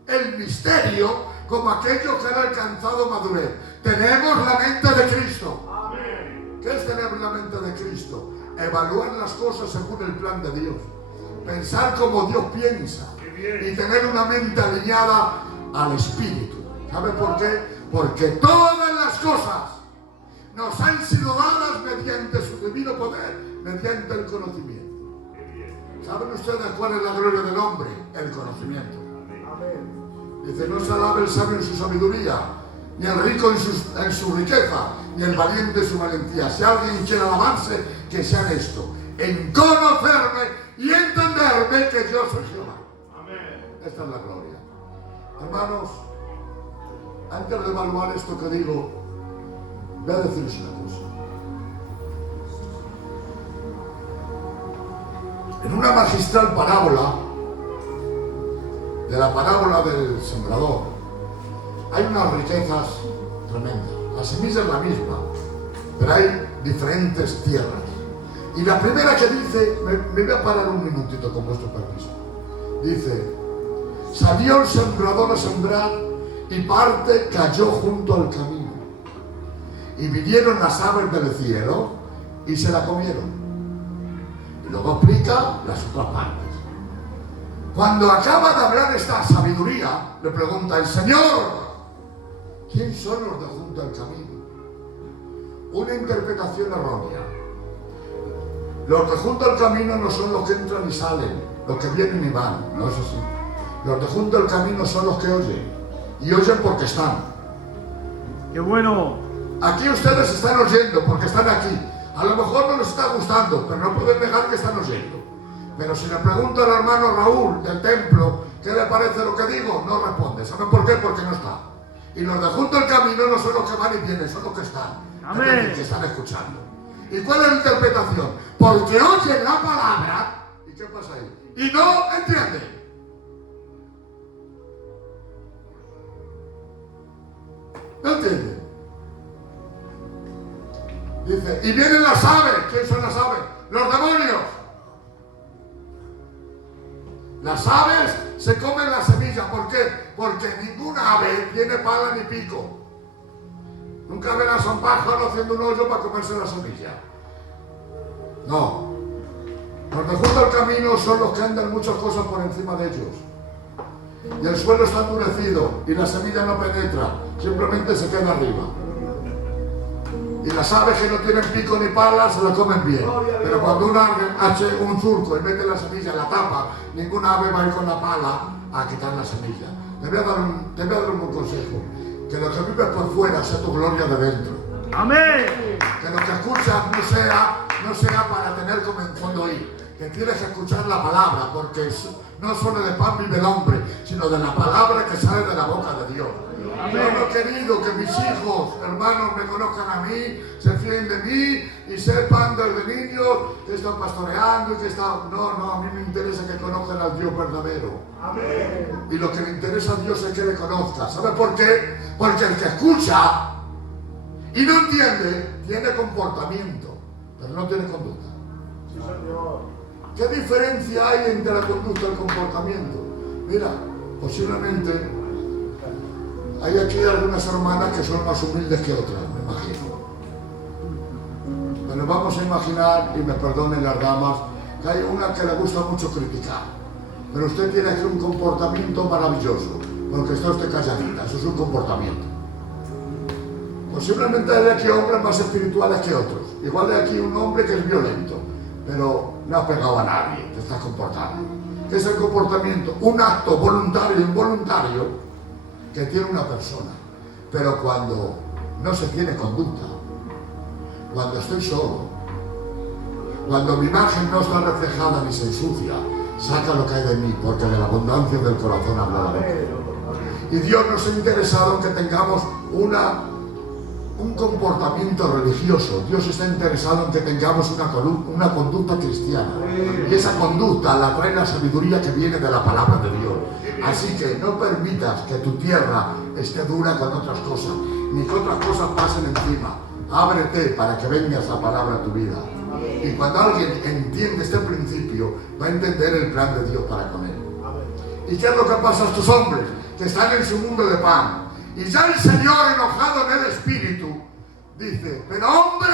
el misterio como aquellos que han alcanzado madurez. Tenemos la mente de Cristo. Amén. ¿Qué es tener la la mente de Cristo, evaluar las cosas según el plan de Dios, pensar como Dios piensa y tener una mente alineada al Espíritu. ¿Sabe por qué? Porque todas las cosas nos han sido dadas mediante su divino poder, mediante el conocimiento. ¿Saben ustedes cuál es la gloria del hombre? El conocimiento. Dice, no se alabe el sabio en su sabiduría, ni el rico en su riqueza, ni el valiente en su valentía. Si alguien quiere alabarse, que sea en esto, en conocerme y entenderme que yo soy Jehová. Esta es la gloria. Hermanos, antes de evaluar esto que digo, voy a deciros una cosa. En una magistral parábola, de la parábola del sembrador, hay unas riquezas tremendas. La semilla es la misma, pero hay diferentes tierras. Y la primera que dice, me voy a parar un minutito con vuestro permiso. Dice, salió el sembrador a sembrar y parte cayó junto al camino. Y vinieron las aves del cielo y se la comieron. Y luego explica las otras partes. Cuando acaba de hablar esta sabiduría, le pregunta el Señor, ¿quién son los de junto al camino? Una interpretación errónea. Los de junto al camino no son los que entran y salen, los que vienen y van, no es así. Los de junto al camino son los que oyen, y oyen porque están. ¡Qué bueno! Aquí ustedes están oyendo porque están aquí. A lo mejor no les está gustando, pero no pueden negar que están oyendo. Pero si le pregunto al hermano Raúl del templo qué le parece lo que digo, no responde. ¿Saben por qué? Porque no está. Y los de junto al camino no son los que van y vienen, son los que están. Amén. Es decir, que están escuchando. ¿Y cuál es la interpretación? Porque oyen la palabra. ¿Y qué pasa ahí? Y no entienden. No entienden. Dice, y vienen las aves. ¿Quién son las aves? Los demonios. Las aves se comen la semilla. ¿Por qué? Porque ninguna ave tiene pala ni pico. Nunca verás a un pájaro haciendo un hoyo para comerse la semilla. No. Los de junto al camino son los que andan muchas cosas por encima de ellos. Y el suelo está endurecido y la semilla no penetra, simplemente se queda arriba. Y las aves que no tienen pico ni pala se la comen bien. Pero cuando un ave hace un surco y mete la semilla en la tapa, ninguna ave va a ir con la pala a quitar la semilla. Te voy a dar un consejo. Que lo que vives por fuera sea tu gloria de dentro. ¡Amén! Que lo que escuchas no sea para tener como en fondo oír. Que tienes que escuchar la palabra, porque no solo de pan vive el hombre, sino de la palabra que sale de la boca de Dios. Yo no he querido que mis hijos, hermanos, me conozcan a mí, se fíen de mí y sepan desde niños que están pastoreando y que están... No, a mí me interesa que conozcan al Dios verdadero. Amén. Y lo que le interesa a Dios es que le conozca. ¿Sabe por qué? Porque el que escucha y no entiende, tiene comportamiento, pero no tiene conducta. Sí, Señor. ¿Qué diferencia hay entre la conducta y el comportamiento? Mira, posiblemente hay aquí algunas hermanas que son más humildes que otras, me imagino. Pero vamos a imaginar, y me perdonen las damas, que hay una que le gusta mucho criticar. Pero usted tiene aquí un comportamiento maravilloso, porque está usted calladita, eso es un comportamiento. Posiblemente hay aquí hombres más espirituales que otros. Igual hay aquí un hombre que es violento, pero no ha pegado a nadie, te está comportando. ¿Qué es el comportamiento? Un acto voluntario e involuntario que tiene una persona. Pero cuando no se tiene conducta, cuando estoy solo, cuando mi imagen no está reflejada ni se ensucia, saca lo que hay de mí, porque de la abundancia del corazón habla la boca. Y Dios nos ha interesado en que tengamos un comportamiento religioso. Dios está interesado en que tengamos una conducta cristiana. Y esa conducta la trae la sabiduría que viene de la palabra de Dios. Así que no permitas que tu tierra esté dura con otras cosas, ni que otras cosas pasen encima. Ábrete para que venga esa palabra a tu vida. Y cuando alguien entiende este principio, va a entender el plan de Dios para con él. ¿Y qué es lo que pasa a estos hombres? Que están en su mundo de pan. Y ya el Señor, enojado en el espíritu, dice, pero hombre,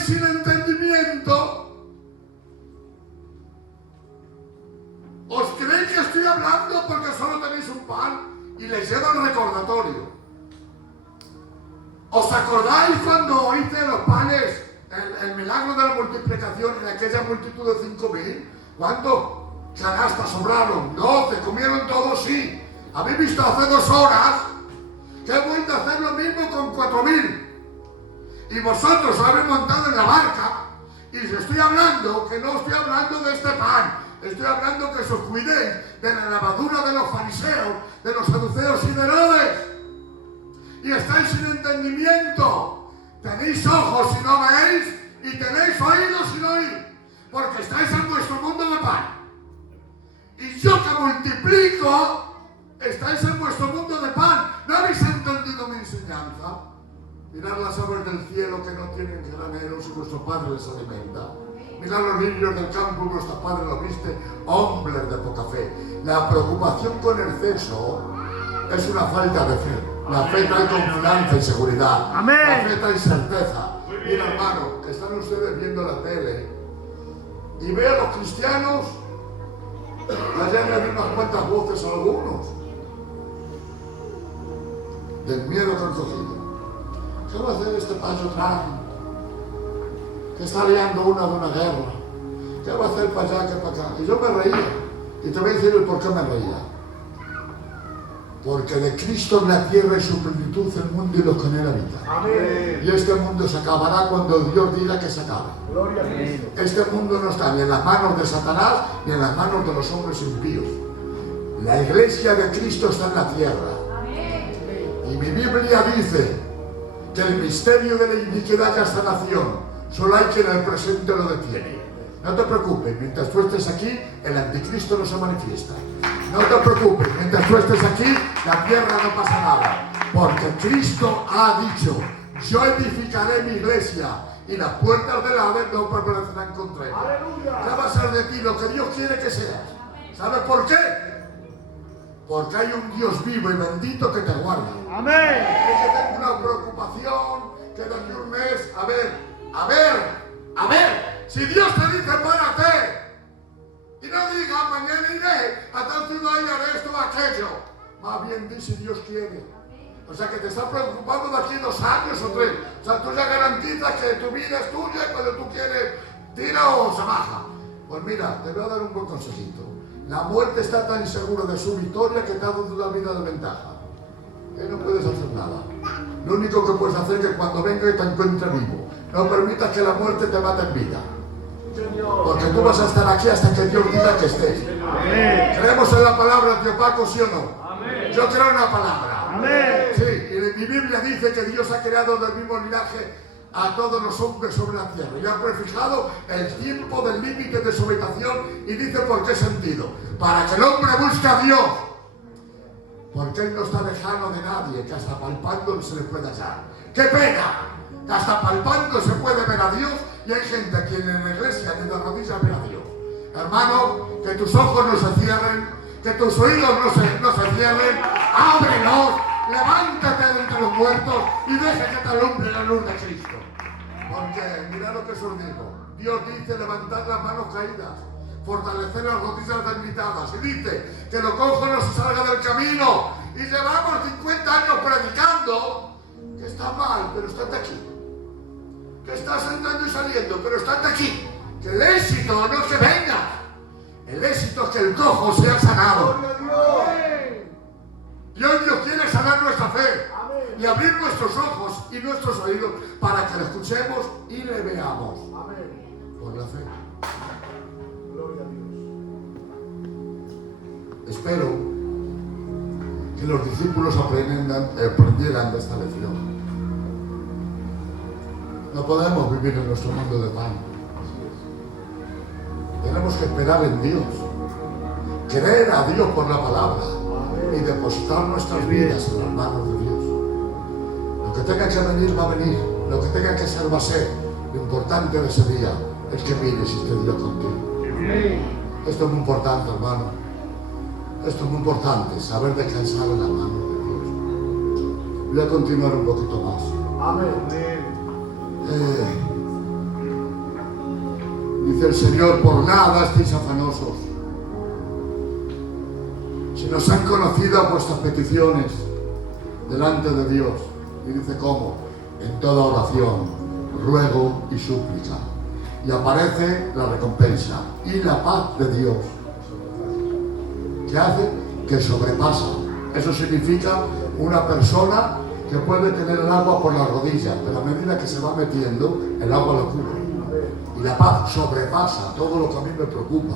estáis sin entendimiento, os creéis que estoy hablando porque solo tenéis un pan y les llevo el recordatorio. ¿Os acordáis cuando hice los panes, el milagro de la multiplicación en aquella multitud de 5.000? ¿Cuántos canastas sobraron? 12, comieron todos, sí. ¿Habéis visto hace 2 horas que he vuelto a hacer lo mismo con 4.000? Y vosotros os habéis montado en la barca y os estoy hablando que no estoy hablando de este pan. Estoy hablando que os cuidéis de la levadura de los fariseos, de los saduceos y de Herodes. Y estáis sin entendimiento. Tenéis ojos y no veis, y tenéis oídos y no oís, porque estáis en vuestro mundo de pan. Y yo que multiplico, estáis en vuestro mundo de pan. ¿No habéis entendido mi enseñanza? Mirad las aves del cielo que no tienen graneros y vuestro Padre les alimenta. Mirad los lirios del campo y vuestro Padre los viste, hombres de poca fe. La preocupación con exceso es una falta de fe. La fe trae confianza y seguridad. Amén. La fe trae certeza. Mira, hermano, están ustedes viendo la tele y ve a los cristianos. Ayer le di unas cuantas voces a algunos del miedo que han cogido. ¿Qué va a hacer este Pacho Trump? Que está liando de una guerra. ¿Qué va a hacer para allá, que para acá? Y yo me reía. Y te voy a decir el por qué me reía. Porque de Cristo es la tierra y su plenitud, el mundo y los que en él habitan. Amén. Y este mundo se acabará cuando Dios diga que se acabe. Gloria a Cristo. Este mundo no está ni en las manos de Satanás ni en las manos de los hombres impíos. La iglesia de Cristo está en la tierra. Y mi Biblia dice que el misterio de la iniquidad y hasta nación solo hay quien en el presente lo detiene. No te preocupes, mientras tú estés aquí, el anticristo no se manifiesta. No te preocupes, mientras tú estés aquí, la tierra no pasa nada. Porque Cristo ha dicho, yo edificaré mi iglesia y las puertas del Hades no prevalecerán contra ella. ¿Qué va a ser de ti? Lo que Dios quiere que seas. ¿Sabes por qué? Porque hay un Dios vivo y bendito que te guarda. Amén. Es que tengo una preocupación, que de aquí un mes, a ver, si Dios te dice párate, y no diga mañana iré a tal ciudad y haré esto o aquello, más bien di si Dios quiere. O sea que te está preocupando de aquí 2 años o 3. O sea, tú ya garantizas que tu vida es tuya y cuando tú quieres tira o se baja. Pues mira, te voy a dar un buen consejito. La muerte está tan segura de su victoria que te ha dado una vida de ventaja. Que no puedes hacer nada. Lo único que puedes hacer es que cuando venga y te encuentre vivo, no permitas que la muerte te mate en vida. Porque tú vas a estar aquí hasta que Dios diga que estés. Amén. ¿Creemos en la palabra, tío Paco, sí o no? Amén. Yo creo en la palabra. Amén. Sí, y mi Biblia dice que Dios ha creado del mismo linaje a todos los hombres sobre la tierra y ha prefijado el tiempo del límite de su habitación y dice por qué sentido. Para que el hombre busque a Dios. Porque Él no está lejano de nadie, que hasta palpando se le puede hallar. ¡Qué pena! Que hasta palpando se puede ver a Dios y hay gente a quien en la iglesia ni de rodillas ve a Dios. Hermano, que tus ojos no se cierren, que tus oídos no se cierren, ábrelos, levántate de entre los muertos y deja que te alumbre la luz de Cristo. Porque mirad lo que os digo, Dios dice levantar las manos caídas, fortalecer las rodillas debilitadas, y dice que lo cojo no se salga del camino, y llevamos 50 años predicando que está mal, pero estate aquí, que estás entrando y saliendo, pero estate aquí, que el éxito no es que venga, el éxito es que el cojo sea sanado. Y hoy Dios quiere sanar nuestra fe y abrir nuestros ojos y nuestros oídos para que le escuchemos y le veamos. Por la fe. Espero que los discípulos aprendieran de esta lección. No podemos vivir en nuestro mundo de pan. Tenemos que esperar en Dios, creer a Dios por la palabra y depositar nuestras vidas en las manos de Dios. Lo que tenga que venir va a venir, lo que tenga que ser va a ser. Lo importante de ese día es que mires si esté Dios contigo. Esto es muy importante, hermano. Esto es muy importante, saber descansar en la mano de Dios. Voy a continuar un poquito más. Dice el Señor, por nada estéis afanosos, sino sean conocidas vuestras peticiones delante de Dios. Y dice cómo, en toda oración, ruego y súplica. Y aparece la recompensa y la paz de Dios. ¿Qué hace? Que sobrepasa. Eso significa una persona que puede tener el agua por las rodillas, pero a medida que se va metiendo, el agua lo cubre. Y la paz sobrepasa todo lo que a mí me preocupa,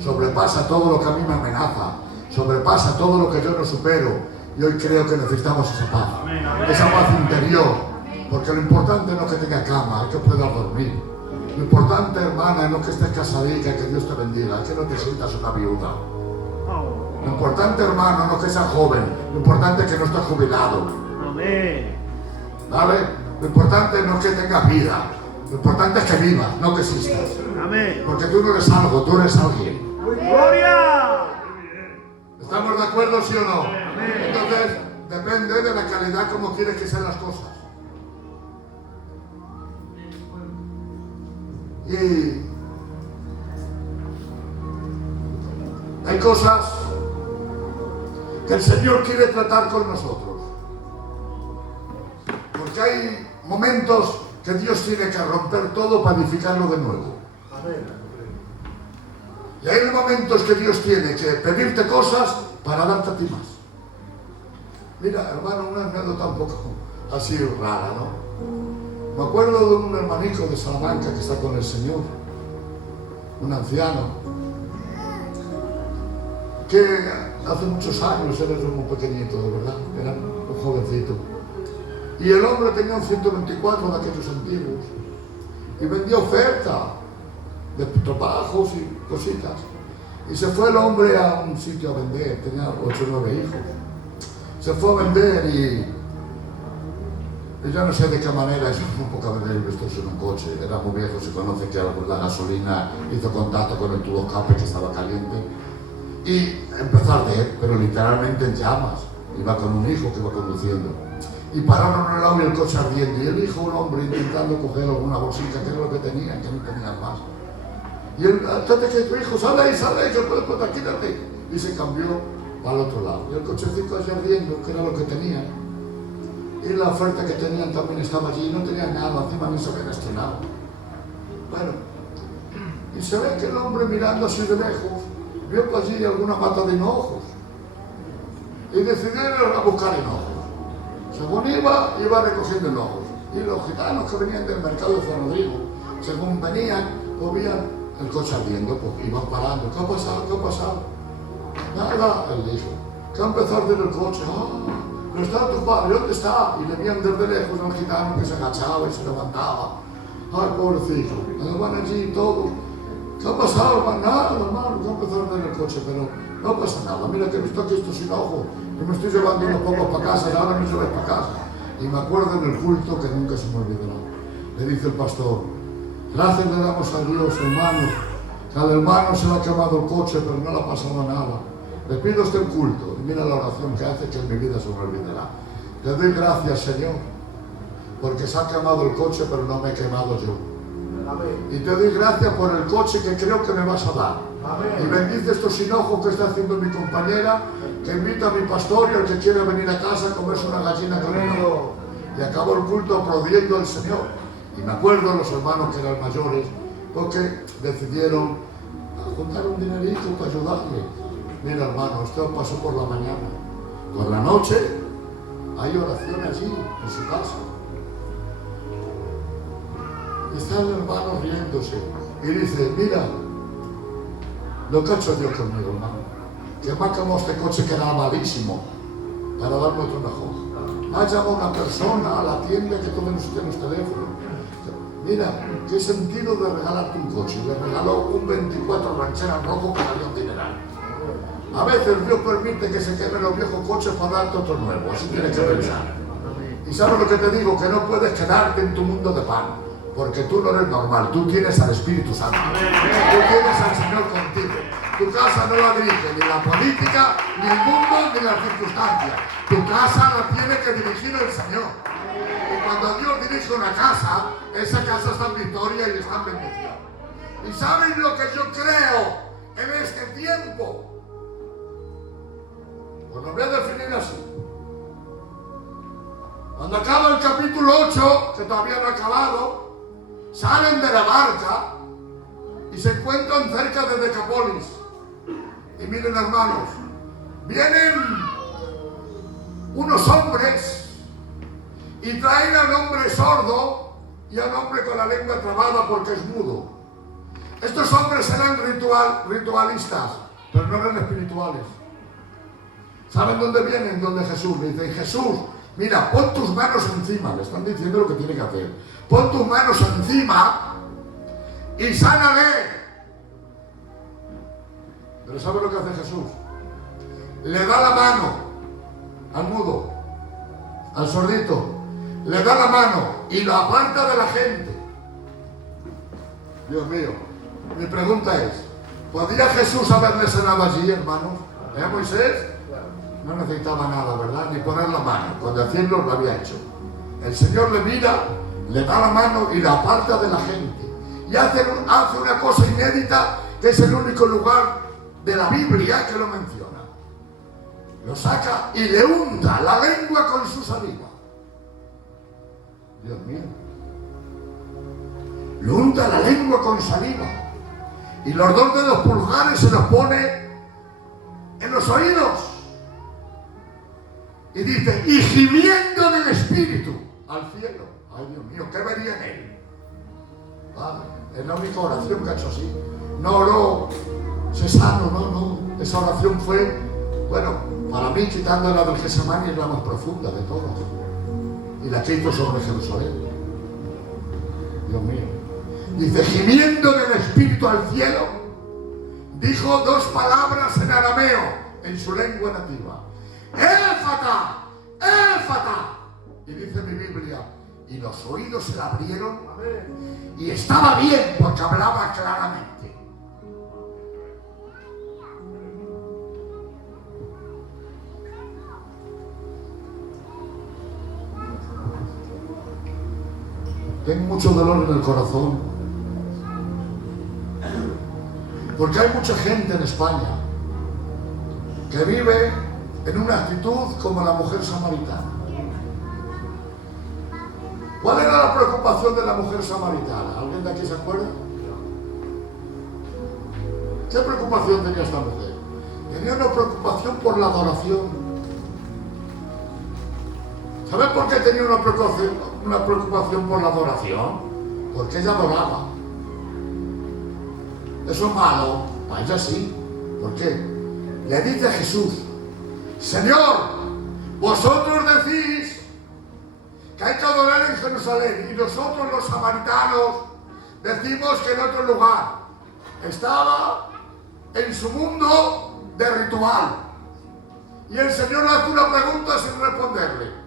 sobrepasa todo lo que a mí me amenaza, sobrepasa todo lo que yo no supero. Y hoy creo que necesitamos esa paz, esa paz interior, porque lo importante no es que tenga cama, es que puedas dormir. Lo importante, hermana, no es que estés casadita, que Dios te bendiga, es que no te sientas una viuda. Lo importante, hermano, no es que seas joven, lo importante es que no estés jubilado. Amén. ¿Vale? Lo importante no es que tengas vida, lo importante es que vivas, no que existas. Amén. Porque tú no eres algo, tú eres alguien. ¡Gloria! ¿Estamos de acuerdo, sí o no? Amén. Entonces, depende de la calidad como quieres que sean las cosas. Y hay cosas que el Señor quiere tratar con nosotros. Porque hay momentos que Dios tiene que romper todo para edificarlo de nuevo. Y hay momentos que Dios tiene que pedirte cosas para darte a ti más. Mira, hermano, una anécdota un poco así rara, ¿no? Me acuerdo de un hermanito de Salamanca que está con el Señor, un anciano, que hace muchos años, él era muy pequeñito, de verdad, era un jovencito. Y el hombre tenía un 124 de aquellos antiguos y vendía oferta de trabajos y cositas. Y se fue el hombre a un sitio a vender, tenía 8 o 9 hijos. Se fue a vender y yo no sé de qué manera, es un poco a vender y vestirse en un coche. Era muy viejo, se conoce que la gasolina hizo contacto con el tubo escape que estaba caliente. Y empezó a arder, pero literalmente en llamas. Iba con un hijo que iba conduciendo. Y pararon al lado y el coche ardiendo. Y el hijo, un hombre, intentando coger alguna bolsita, que era lo que tenían, que no tenían más. Y él, trate que tu hijo, sale ahí, que puedes quítate. Y se cambió al otro lado. Y el cochecito allí ardiendo, que era lo que tenían. Y la oferta que tenían también estaba allí, no tenían nada, encima ni se habían estrenado. Bueno, y se ve que el hombre mirando así de lejos, vio por allí alguna mata de hinojos. Y decidió ir a buscar hinojos. Según iba recogiendo hinojos. Y los gitanos que venían del mercado de San Rodrigo, según venían, o veían el coche ardiendo, pues iban parando. ¿Qué ha pasado? ¿Qué ha pasado? Nada, él dijo. ¿Qué ha empezado a arder el coche? No está tu padre, ¿dónde está? Y le veían desde lejos al gitano que se agachaba y se levantaba. Ay, pobrecito. Van allí todo. ¿Qué ha pasado, hermano? Nada, hermano, que ha empezado a arder el coche, pero no pasa nada. Mira que he visto aquí esto sin ojo. Y me estoy llevando unos pocos para casa y ahora me lleváis para casa. Y me acuerdo en el culto que nunca se me olvidará. Le dice el pastor, gracias le damos a Dios, hermano, que al hermano se le ha quemado el coche, pero no le ha pasado nada. Le pido este culto y mira la oración que hace, que en mi vida se me olvidará. Le doy gracias, Señor, porque se ha quemado el coche, pero no me he quemado yo. Y te doy gracias por el coche que creo que me vas a dar. Y bendice estos hinojos que está haciendo mi compañera, que invita a mi pastor y al que quiere venir a casa a comerse una gallina con él. Y acabó el culto aplaudiendo al Señor. Y me acuerdo los hermanos que eran mayores, porque decidieron juntar un dinerito para ayudarle. Mira, hermano, esto pasó por la mañana. Por la noche hay oración allí, en su casa. Y está el hermano riéndose. Y dice, mira, lo que ha hecho Dios conmigo, hermano. Que me ha quemado este coche que era malísimo para darme otro mejor. Ha llamado una persona a la tienda que todos nosotros tenemos teléfono. Mira, qué sentido de regalarte un coche. Le regaló un 24 ranchera rojo que valía un dineral. A veces Dios permite que se quemen los viejos coches para darte otro nuevo. Así tienes que pensar. Y sabes lo que te digo, que no puedes quedarte en tu mundo de pan. Porque tú no eres normal, tú tienes al Espíritu Santo. Tú tienes al Señor contigo. Tu casa no la dirige ni la política, ni el mundo, ni las circunstancias. Tu casa la tiene que dirigir el Señor. Y cuando Dios dirige una casa, esa casa está en victoria y está en bendición. ¿Y saben lo que yo creo en este tiempo? Pues lo voy a definir así. Cuando acaba el capítulo 8, que todavía no ha acabado, salen de la barca y se encuentran cerca de Decápolis. Y miren, hermanos, vienen unos hombres y traen a un hombre sordo y a un hombre con la lengua trabada porque es mudo. Estos hombres eran ritualistas, pero no eran espirituales. ¿Saben dónde vienen? Donde Jesús. Le dicen: Jesús, mira, pon tus manos encima. Le están diciendo lo que tiene que hacer. Pon tus manos encima y sánale. Pero ¿sabe lo que hace Jesús? Le da la mano al mudo, al sordito. Le da la mano y lo aparta de la gente. Dios mío, mi pregunta es: ¿podría Jesús haberle sanado allí, hermanos? Moisés no necesitaba nada, ¿verdad? Ni poner la mano. Con decirlo lo había hecho. El Señor le mira, le da la mano y la aparta de la gente. Y hace una cosa inédita, que es el único lugar de la Biblia que lo menciona. Lo saca y le unta la lengua con su saliva. Dios mío. Le unta la lengua con saliva. Y los dos dedos pulgares se los pone en los oídos. Y dice: y gimiendo del Espíritu al cielo. Ay, Dios mío, ¿qué vería en él? Padre, es la única oración que ha hecho así. No oró, sé sano, no. Esa oración fue, bueno, para mí, quitando la del Getsemaní, es la más profunda de todas. Y la que hizo sobre Jerusalén. Dios mío. Dice: gimiendo del Espíritu al cielo, dijo dos palabras en arameo, en su lengua nativa: ¡Éfata! ¡Éfata! Y dice mi Biblia: y los oídos se le abrieron. Y estaba bien porque hablaba claramente. Tengo mucho dolor en el corazón, porque hay mucha gente en España que vive en una actitud como la mujer samaritana. ¿Cuál era la preocupación de la mujer samaritana? ¿Alguien de aquí se acuerda? ¿Qué preocupación tenía esta mujer? Tenía una preocupación por la adoración. ¿Saben por qué tenía una preocupación por la adoración? Porque ella adoraba. Eso es malo, para ella sí. ¿Por qué? Le dice a Jesús: Señor, vosotros decís que hay que adorar en Jerusalén, y nosotros los samaritanos decimos que en otro lugar. Estaba en su mundo de ritual. Y el Señor le hace una pregunta sin responderle.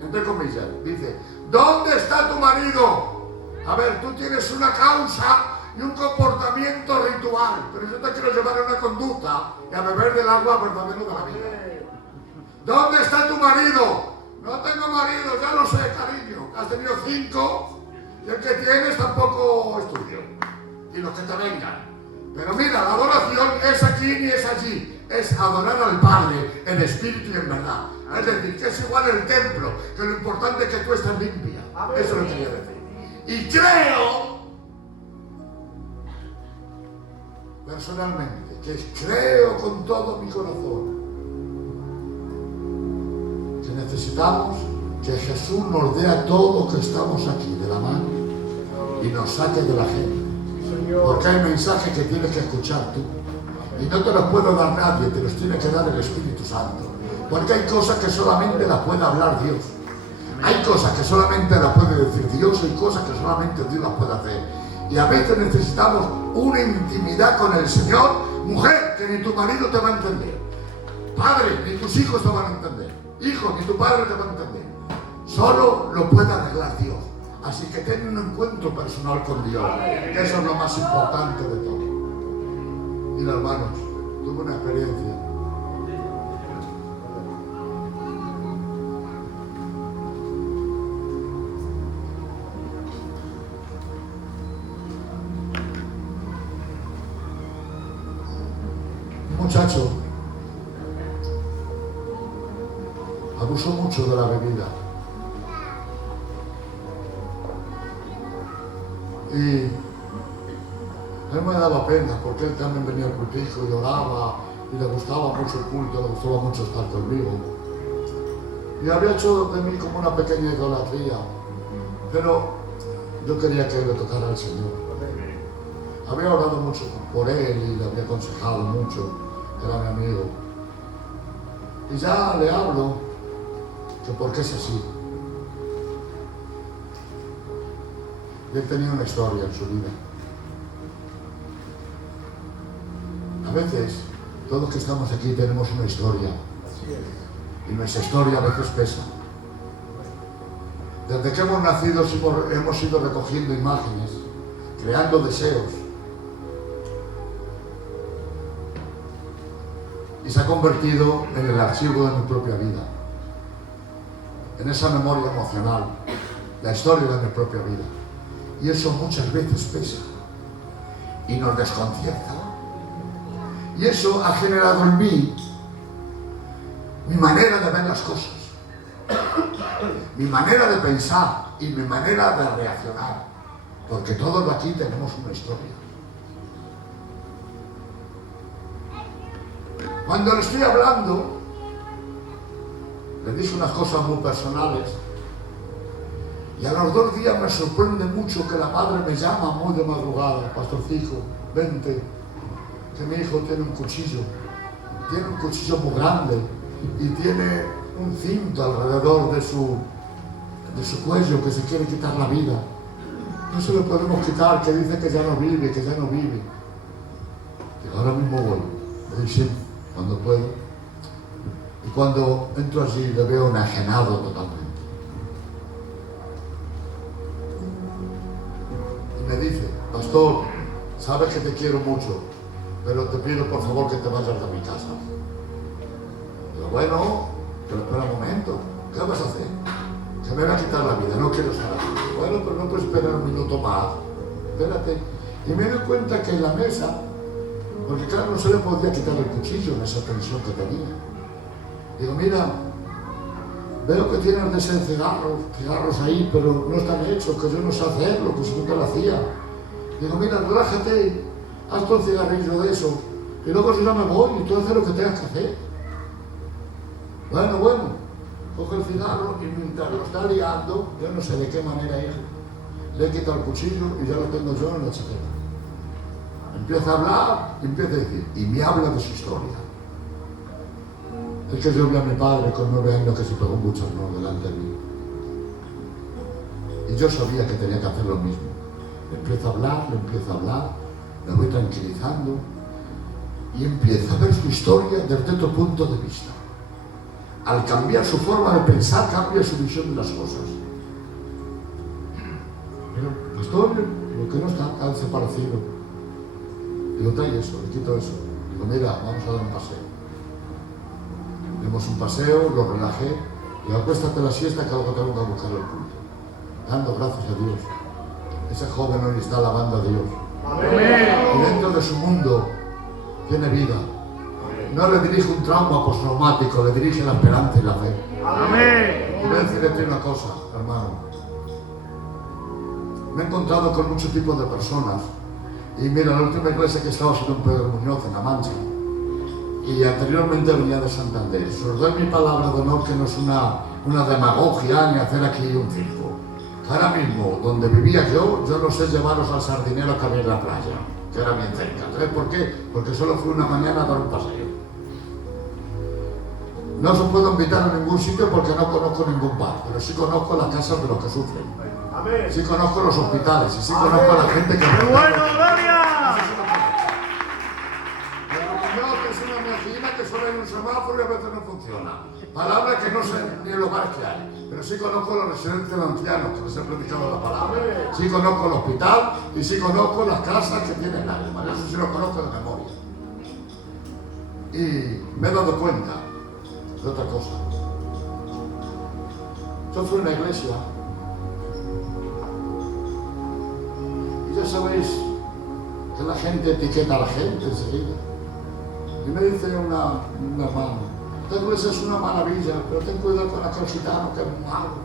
Entre comillas, dice: ¿dónde está tu marido? A ver, tú tienes una causa y un comportamiento ritual, pero yo te quiero llevar a una conducta y a beber del agua verdadera de la vida. ¿Dónde está tu marido? No tengo marido, ya lo sé, cariño. Has tenido 5 y el que tienes tampoco estudio. Y los que te vengan. Pero mira, la adoración es aquí ni es allí. Es adorar al Padre en espíritu y en verdad. Es decir, que es igual el templo, que lo importante es que tú estés limpia. Eso lo quería decir. Y creo, personalmente, que creo con todo mi corazón, que necesitamos que Jesús nos dé a todos que estamos aquí de la mano y nos saque de la gente. Porque hay mensajes que tienes que escuchar tú. Y no te los puedo dar nadie, te los tiene que dar el Espíritu Santo. Porque hay cosas que solamente las puede hablar Dios. Hay cosas que solamente las puede decir Dios, y cosas que solamente Dios las puede hacer. Y a veces necesitamos una intimidad con el Señor. Mujer, que ni tu marido te va a entender. Padre, ni tus hijos te van a entender. Hijo, ni tu padre te va a entender. Solo lo puede arreglar Dios. Así que ten un encuentro personal con Dios, que eso es lo más importante de todo. Mira, hermanos, tuve una experiencia. muchacho abusó mucho de la bebida. Y él me daba pena porque él también venía al cultico y oraba y le gustaba mucho el culto, le gustaba mucho estar conmigo. Y había hecho de mí como una pequeña idolatría, pero yo quería que le tocara al Señor. Había orado mucho por él y le había aconsejado mucho, era mi amigo. Y ya le hablo que por qué es así. Y él tenía una historia en su vida. A veces, todos los que estamos aquí tenemos una historia. Y nuestra historia a veces pesa. Desde que hemos nacido hemos ido recogiendo imágenes, creando deseos. Y se ha convertido en el archivo de mi propia vida. En esa memoria emocional, la historia de mi propia vida. Y eso muchas veces pesa. Y nos desconcierta. Y eso ha generado en mí mi manera de ver las cosas, mi manera de pensar y mi manera de reaccionar, porque todos aquí tenemos una historia. Cuando le estoy hablando, le dije unas cosas muy personales y a los 2 días me sorprende mucho que la madre me llama muy de madrugada: pastorcico, vente, que mi hijo tiene un cuchillo muy grande y tiene un cinto alrededor de su cuello, que se quiere quitar la vida. No se lo podemos quitar, que dice que ya no vive, que ya no vive. Y ahora mismo voy siempre, cuando puedo. Y cuando entro allí le veo enajenado totalmente. Y me dice: pastor, sabes que te quiero mucho, pero te pido por favor que te vayas de mi casa. Digo, bueno, pero espera un momento, ¿qué vas a hacer? Se me va a quitar la vida, no quiero estar aquí. Bueno, pero no puedes esperar un minuto más, espérate. Y me doy cuenta que en la mesa, porque claro, no se le podía quitar el cuchillo en esa tensión que tenía. Digo, mira, veo que tienes de ser cigarros ahí, pero no están hechos, que yo no sé hacerlo, que si no te lo hacía. Digo, mira, relájate, hazte un cigarrillo de eso, y luego si ya me voy y tú haces lo que tengas que hacer. Bueno, coge el cigarro y mientras lo está liando, yo no sé de qué manera ir, le he quitado el cuchillo y ya lo tengo yo en la chaqueta. Empieza a hablar y empieza a decir, y me habla de su historia. Es que yo vi a mi padre con 9 años que se pegó mucho no delante de mí. Y yo sabía que tenía que hacer lo mismo. Le empiezo a hablar, me voy tranquilizando y empiezo a ver su historia desde otro punto de vista. Al cambiar su forma de pensar, cambia su visión de las cosas. Pero, pastor, lo que no está desaparecido. Digo, trae eso, le quito eso. Digo, mira, vamos a dar un paseo. Dimos un paseo, lo relajé. Digo, acuéstate la siesta que luego tengo que buscar el culto. Dando gracias a Dios. Ese joven hoy está alabando a Dios. Amén. Y dentro de su mundo tiene vida. No le dirige un trauma postraumático, le dirige la esperanza y la fe. Amén. Y voy a decirte una cosa, hermano. Me he encontrado con muchos tipos de personas. Y mira, la última iglesia que estaba siendo en Pedro Muñoz, en La Mancha. Y anteriormente venía de Santander. Os doy mi palabra de honor que no es una demagogia ni hacer aquí un circo. Ahora mismo, donde vivía yo no sé llevaros al sardinero que había en la playa, que era bien cerca. ¿Sabes por qué? Porque solo fui una mañana a dar un paseo. No os puedo invitar a ningún sitio porque no conozco ningún bar, pero sí conozco las casas de los que sufren. Amén. Sí conozco los hospitales y sí conozco a la gente que... ¡Qué bueno, gloria! Es una medicina que solo hay un semáforo y a veces no funciona. Palabra que no sé ni en los bares que hay. Pero sí conozco los residentes de ancianos que les he predicado la palabra. Sí conozco el hospital y sí conozco las casas que tienen lágrimas. Eso sí lo conozco de memoria. Y me he dado cuenta de otra cosa. Yo fui a una iglesia y ya sabéis que la gente etiqueta a la gente enseguida. Y me dice un hermano, esta iglesia es una maravilla, pero ten cuidado con aquel gitano que es muy malo.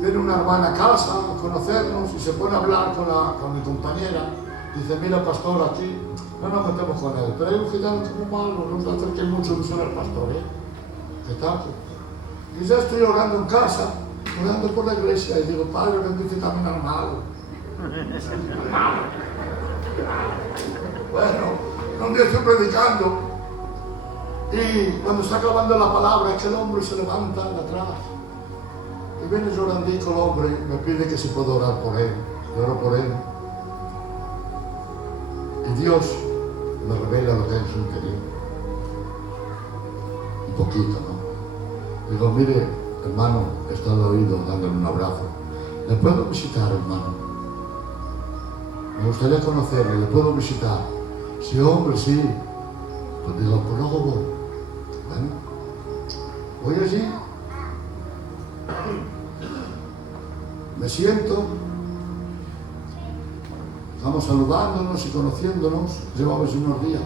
Viene una hermana a casa a conocernos y se pone a hablar con mi compañera. Dice, mira pastor, aquí no nos metemos con él, pero hay un gitano que es muy malo, no os acerquéis mucho ilusión al pastor, ¿eh? ¿Qué tal? Y ya estoy orando en casa, orando por la iglesia, y digo, Padre, bendice también al malo. Bueno, un día estoy predicando, y cuando está acabando la palabra, aquel hombre se levanta de atrás, y viene llorandico el hombre, y me pide que si puedo orar por él. Yo oro por él. Y Dios me revela lo que hay en su interior. Un poquito, ¿no? Digo, mire, hermano, he estado oído dándole un abrazo. ¿Le puedo visitar, hermano? Me gustaría conocerle, ¿le puedo visitar? Sí, hombre, sí. Pues digo, pues luego voy. Bueno, voy allí. Me siento. Estamos saludándonos y conociéndonos, llevamos unos días.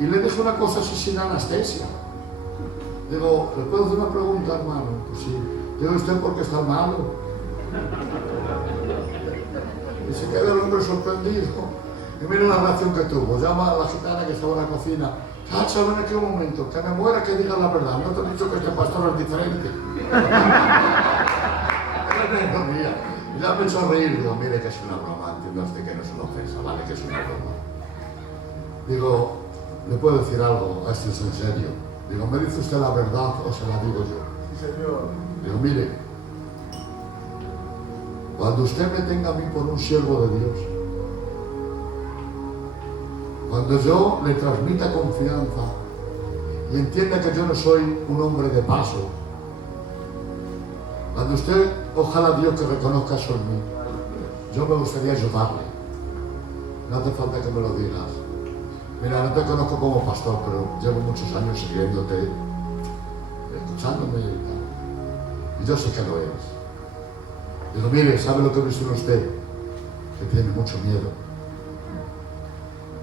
Y le dije una cosa así sin anestesia. Digo, ¿le puedo hacer una pregunta, hermano? Pues sí. Digo, ¿usted por qué está malo? Y se queda el hombre sorprendido. Y mira la reacción que tuvo. Llama a la gitana que estaba en la cocina. Chacha, ven aquí un momento, que me muera que diga la verdad. No te he dicho que este pastor es diferente. Y ya me echó a reír, digo, mire que es una broma, entiendo usted que no es una ofensa, vale, que es una broma. Digo, ¿le puedo decir algo? Esto es en serio. Digo, ¿me dice usted la verdad o se la digo yo? Sí, señor. Digo, mire, cuando usted me tenga a mí por un siervo de Dios, cuando yo le transmita confianza y entienda que yo no soy un hombre de paso, cuando usted, ojalá Dios que reconozca eso en mí, yo me gustaría ayudarle. No hace falta que me lo digas. Mira, no te conozco como pastor, pero llevo muchos años siguiéndote, escuchándome y tal. Y yo sé que lo eres. Digo, mire, ¿sabe lo que he visto en usted? Que tiene mucho miedo.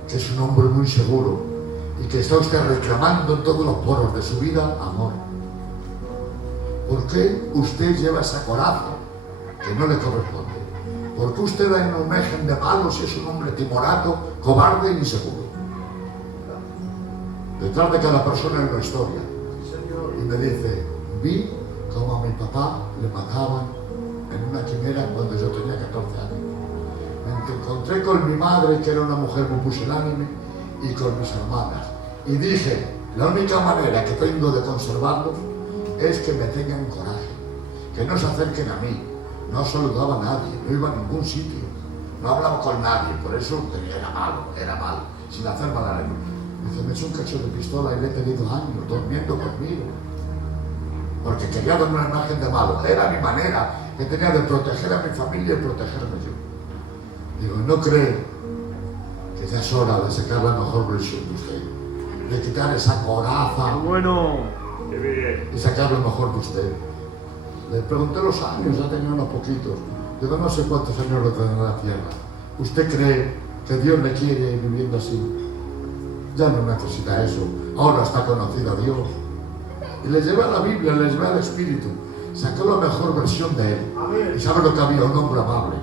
Que es un hombre muy seguro y que está usted reclamando en todos los poros de su vida amor. ¿Por qué usted lleva esa coraza que no le corresponde? ¿Por qué usted da una imagen de malo si es un hombre timorato, cobarde e inseguro? Detrás de cada persona hay una historia. Y me dice, vi como a mi papá le mataban en una quimera cuando yo tenía 14 años. Me encontré con mi madre, que era una mujer muy pusilánime, y con mis hermanas. Y dije, la única manera que tengo de conservarlos es que me tengan coraje, que no se acerquen a mí. No saludaba a nadie, no iba a ningún sitio, no hablaba con nadie, por eso era malo, sin hacer mal a nadie. Dice, me echó un cacho de pistola y le he tenido años durmiendo conmigo, porque quería darme una imagen de malo. Era mi manera que tenía de proteger a mi familia y protegerme yo. Digo, ¿no cree que ya es hora de sacar la mejor versión de usted? De quitar esa coraza y sacar lo mejor de usted. Le pregunté los años, ya tenía unos poquitos. Digo, no sé cuántos años lo tendrá en la tierra. ¿Usted cree que Dios le quiere viviendo así? Ya no necesita eso. Ahora está conocido a Dios. Y le llevé a la Biblia, le llevé al Espíritu. Sacó la mejor versión de él. Y sabe lo que había, un hombre amable,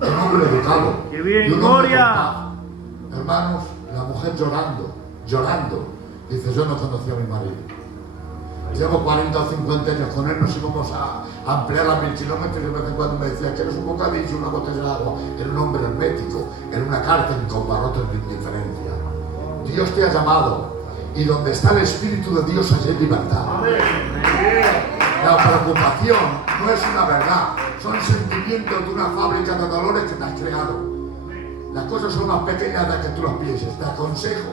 un hombre educado. ¡Qué bien, y un hombre gloria! con paz. Hermanos, la mujer llorando. Dice, yo no conocía a mi marido. Llevo 40 o 50 años con él, nos íbamos a ampliar a 1000 kilómetros y de vez en cuando me decía, ¿quieres un bocadillo, una botella de agua? Era un hombre hermético, era una cárcel con barrotes de indiferencia. Dios te ha llamado y donde está el Espíritu de Dios hay libertad. La preocupación no es una verdad, son sentimientos de una fábrica de dolores que te has creado. Las cosas son más pequeñas de que tú las pienses. Te aconsejo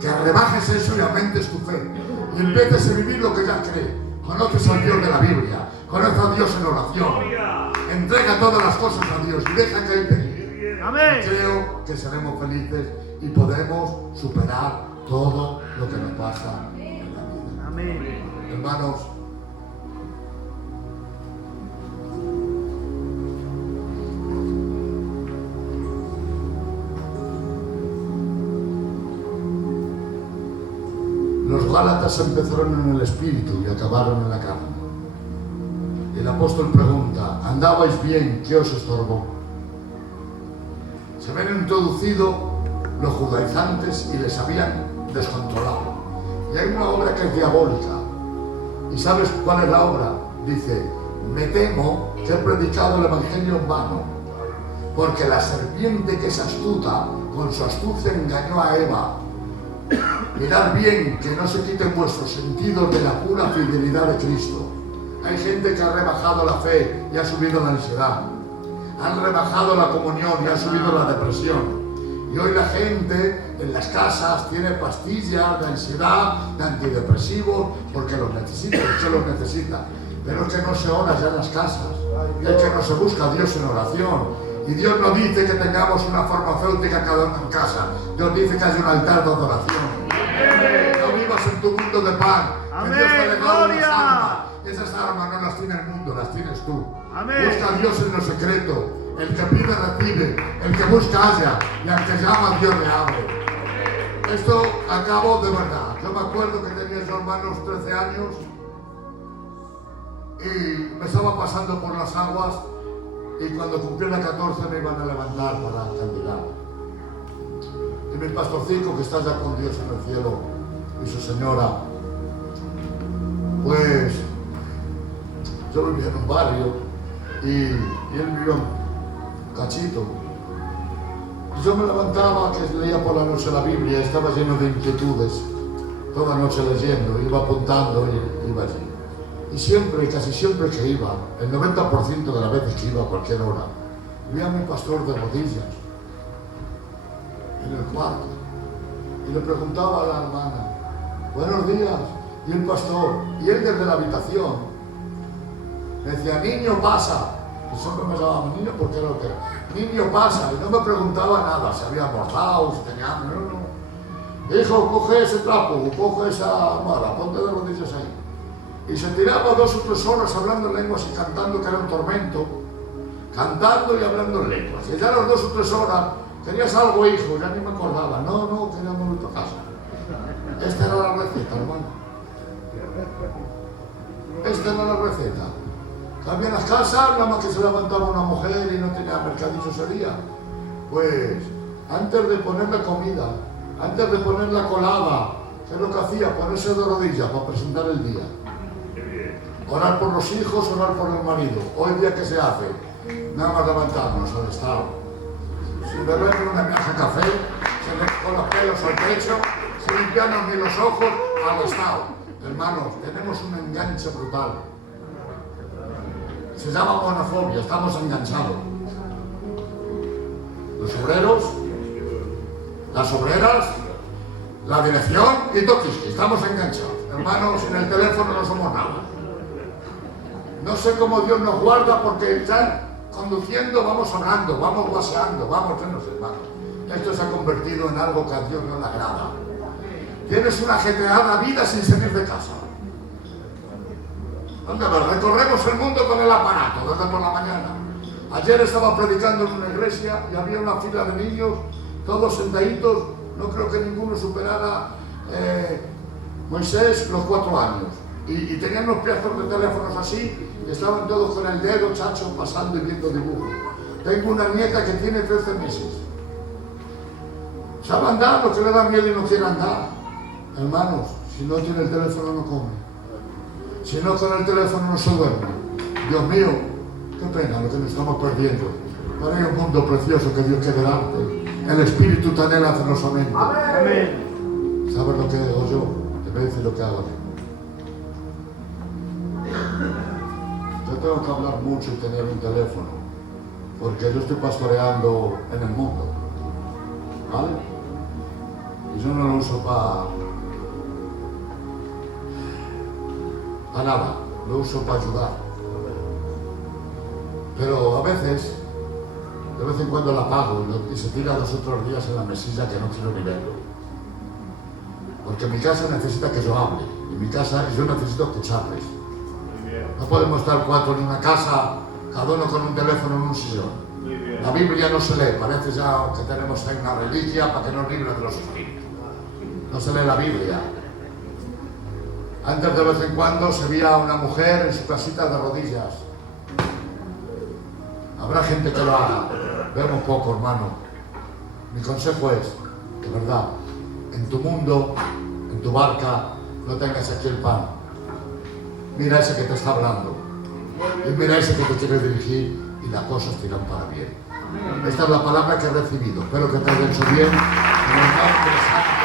que rebajes eso y aumentes tu fe y empieces a vivir lo que ya crees. Conoces al Dios de la Biblia, conoces a Dios en oración, entrega todas las cosas a Dios y deja que Él te guíe. Amén. Creo que seremos felices y podemos superar todo lo que nos pasa en la vida. Amén. Hermanos, Los Gálatas empezaron en el espíritu y acabaron en la carne. El apóstol pregunta, ¿andabais bien? ¿Qué os estorbó? Se habían introducido los judaizantes y les habían descontrolado. Y hay una obra que es diabólica. ¿Y sabes cuál es la obra? Dice, me temo que he predicado el evangelio en vano, porque la serpiente que es astuta, con su astucia engañó a Eva. Mirad bien que no se quiten vuestros sentidos de la pura fidelidad de Cristo. Hay gente que ha rebajado la fe y ha subido la ansiedad. Han rebajado la comunión y ha subido la depresión. Y hoy la gente en las casas tiene pastillas de ansiedad, de antidepresivos, porque los necesita, porque los necesita. Pero es que no se ora ya en las casas. Es que no se busca a Dios en oración. Y Dios no dice que tengamos una farmacéutica cada uno en casa. Dios dice que hay un altar de adoración. No vivas en tu mundo de pan. Que Dios te ha regalado unas armas. Esas armas no las tiene el mundo, las tienes tú. Amén. Busca a Dios en lo secreto. El que pide recibe, el que busca halla, y al que llama Dios le abre. Esto acabó de verdad. Yo me acuerdo que tenía yo hermanos 13 años y me estaba pasando por las aguas, y cuando cumpliera 14 me iban a levantar para candidato. Y mi pastorcico, que está ya con Dios en el cielo, y su señora, pues yo vivía en un barrio y él vivía en Cachito. Yo me levantaba, que leía por la noche la Biblia, estaba lleno de inquietudes, toda noche leyendo, iba apuntando y iba allí. Y siempre, casi siempre que iba, el 90% de las veces que iba a cualquier hora, vi a mi pastor de rodillas en el cuarto y le preguntaba a la hermana, buenos días, y el pastor, y él desde la habitación me decía, niño pasa. Y siempre me llamaba niño porque era lo que era. Niño pasa, y no me preguntaba nada, si había almorzado, si tenía hambre, no. Hijo, coge ese trapo, coge esa almohada, ponte de rodillas ahí. Y se tiraba 2 o 3 horas hablando en lenguas y cantando, que era un tormento, cantando y hablando en lenguas. Y ya a las 2 o 3 horas, ¿querías algo, hijo? Ya ni me acordaba. No, queríamos ir a casa. Esta era la receta, hermano. Esta era la receta. Había en las casas, nada más que se levantaba una mujer y no tenía mercadillo ese día. Pues, antes de poner la comida, antes de poner la colada, ¿qué es lo que hacía? Ponerse de rodillas para presentar el día. Orar por los hijos, orar por el marido. Hoy día, ¿qué se hace? Nada más levantarnos al estado. Sin beber ni una taza de café, con los pelos al pecho, sin limpiarnos ni los ojos, al estado. Hermanos, tenemos un enganche brutal. Se llama monofobia, estamos enganchados. Los obreros, las obreras, la dirección y toquis, estamos enganchados. Hermanos, en el teléfono no somos nada. No sé cómo Dios nos guarda, porque ya conduciendo vamos hablando, vamos guaseando, vamos, no sé, hermanos. Esto se ha convertido en algo que a Dios no le agrada. Tienes una ajetreada vida sin salir de casa. ¿Dónde vas? Recorremos el mundo con el aparato desde por la mañana. Ayer estaba predicando en una iglesia y había una fila de niños, todos sentaditos. No creo que ninguno superara Moisés los 4 años. Y tenían unos pedazos de teléfonos así, y estaban todos con el dedo chacho pasando y viendo dibujos. Tengo una nieta que tiene 13 meses. ¿Sabe andar lo que le da miedo y no quiere andar? Hermanos, si no tiene el teléfono no come. Si no, con el teléfono no se duerme. Dios mío, qué pena lo que nos estamos perdiendo. Pero hay un mundo precioso que Dios quiere darte. El Espíritu te anhela celosamente. Amén. ¿Sabes lo que hago yo? Te voy a decir lo que hago yo. Yo tengo que hablar mucho y tener un teléfono, porque yo estoy pastoreando en el mundo, ¿vale? Y yo no lo uso para nada, lo uso para ayudar. Pero a veces, de vez en cuando la apago y se tira 2 o 3 días en la mesilla que no quiero ni verlo. Porque mi casa necesita que yo hable, y mi casa yo necesito escucharles. No podemos estar 4 en una casa, cada uno con un teléfono en un sillón. La Biblia no se lee, parece ya que tenemos ahí una reliquia para que nos libre de los espíritus. No se lee la Biblia. Antes de vez en cuando se veía a una mujer en su casita de rodillas. Habrá gente que lo haga. Vemos poco, hermano. Mi consejo es, de verdad, en tu mundo, en tu barca, no tengas aquí el pan. Mira ese que te está hablando. Y mira ese que te quiere dirigir y las cosas te irán para bien. Esta es la palabra que he recibido. Espero que te haya hecho bien. En el nombre de Santo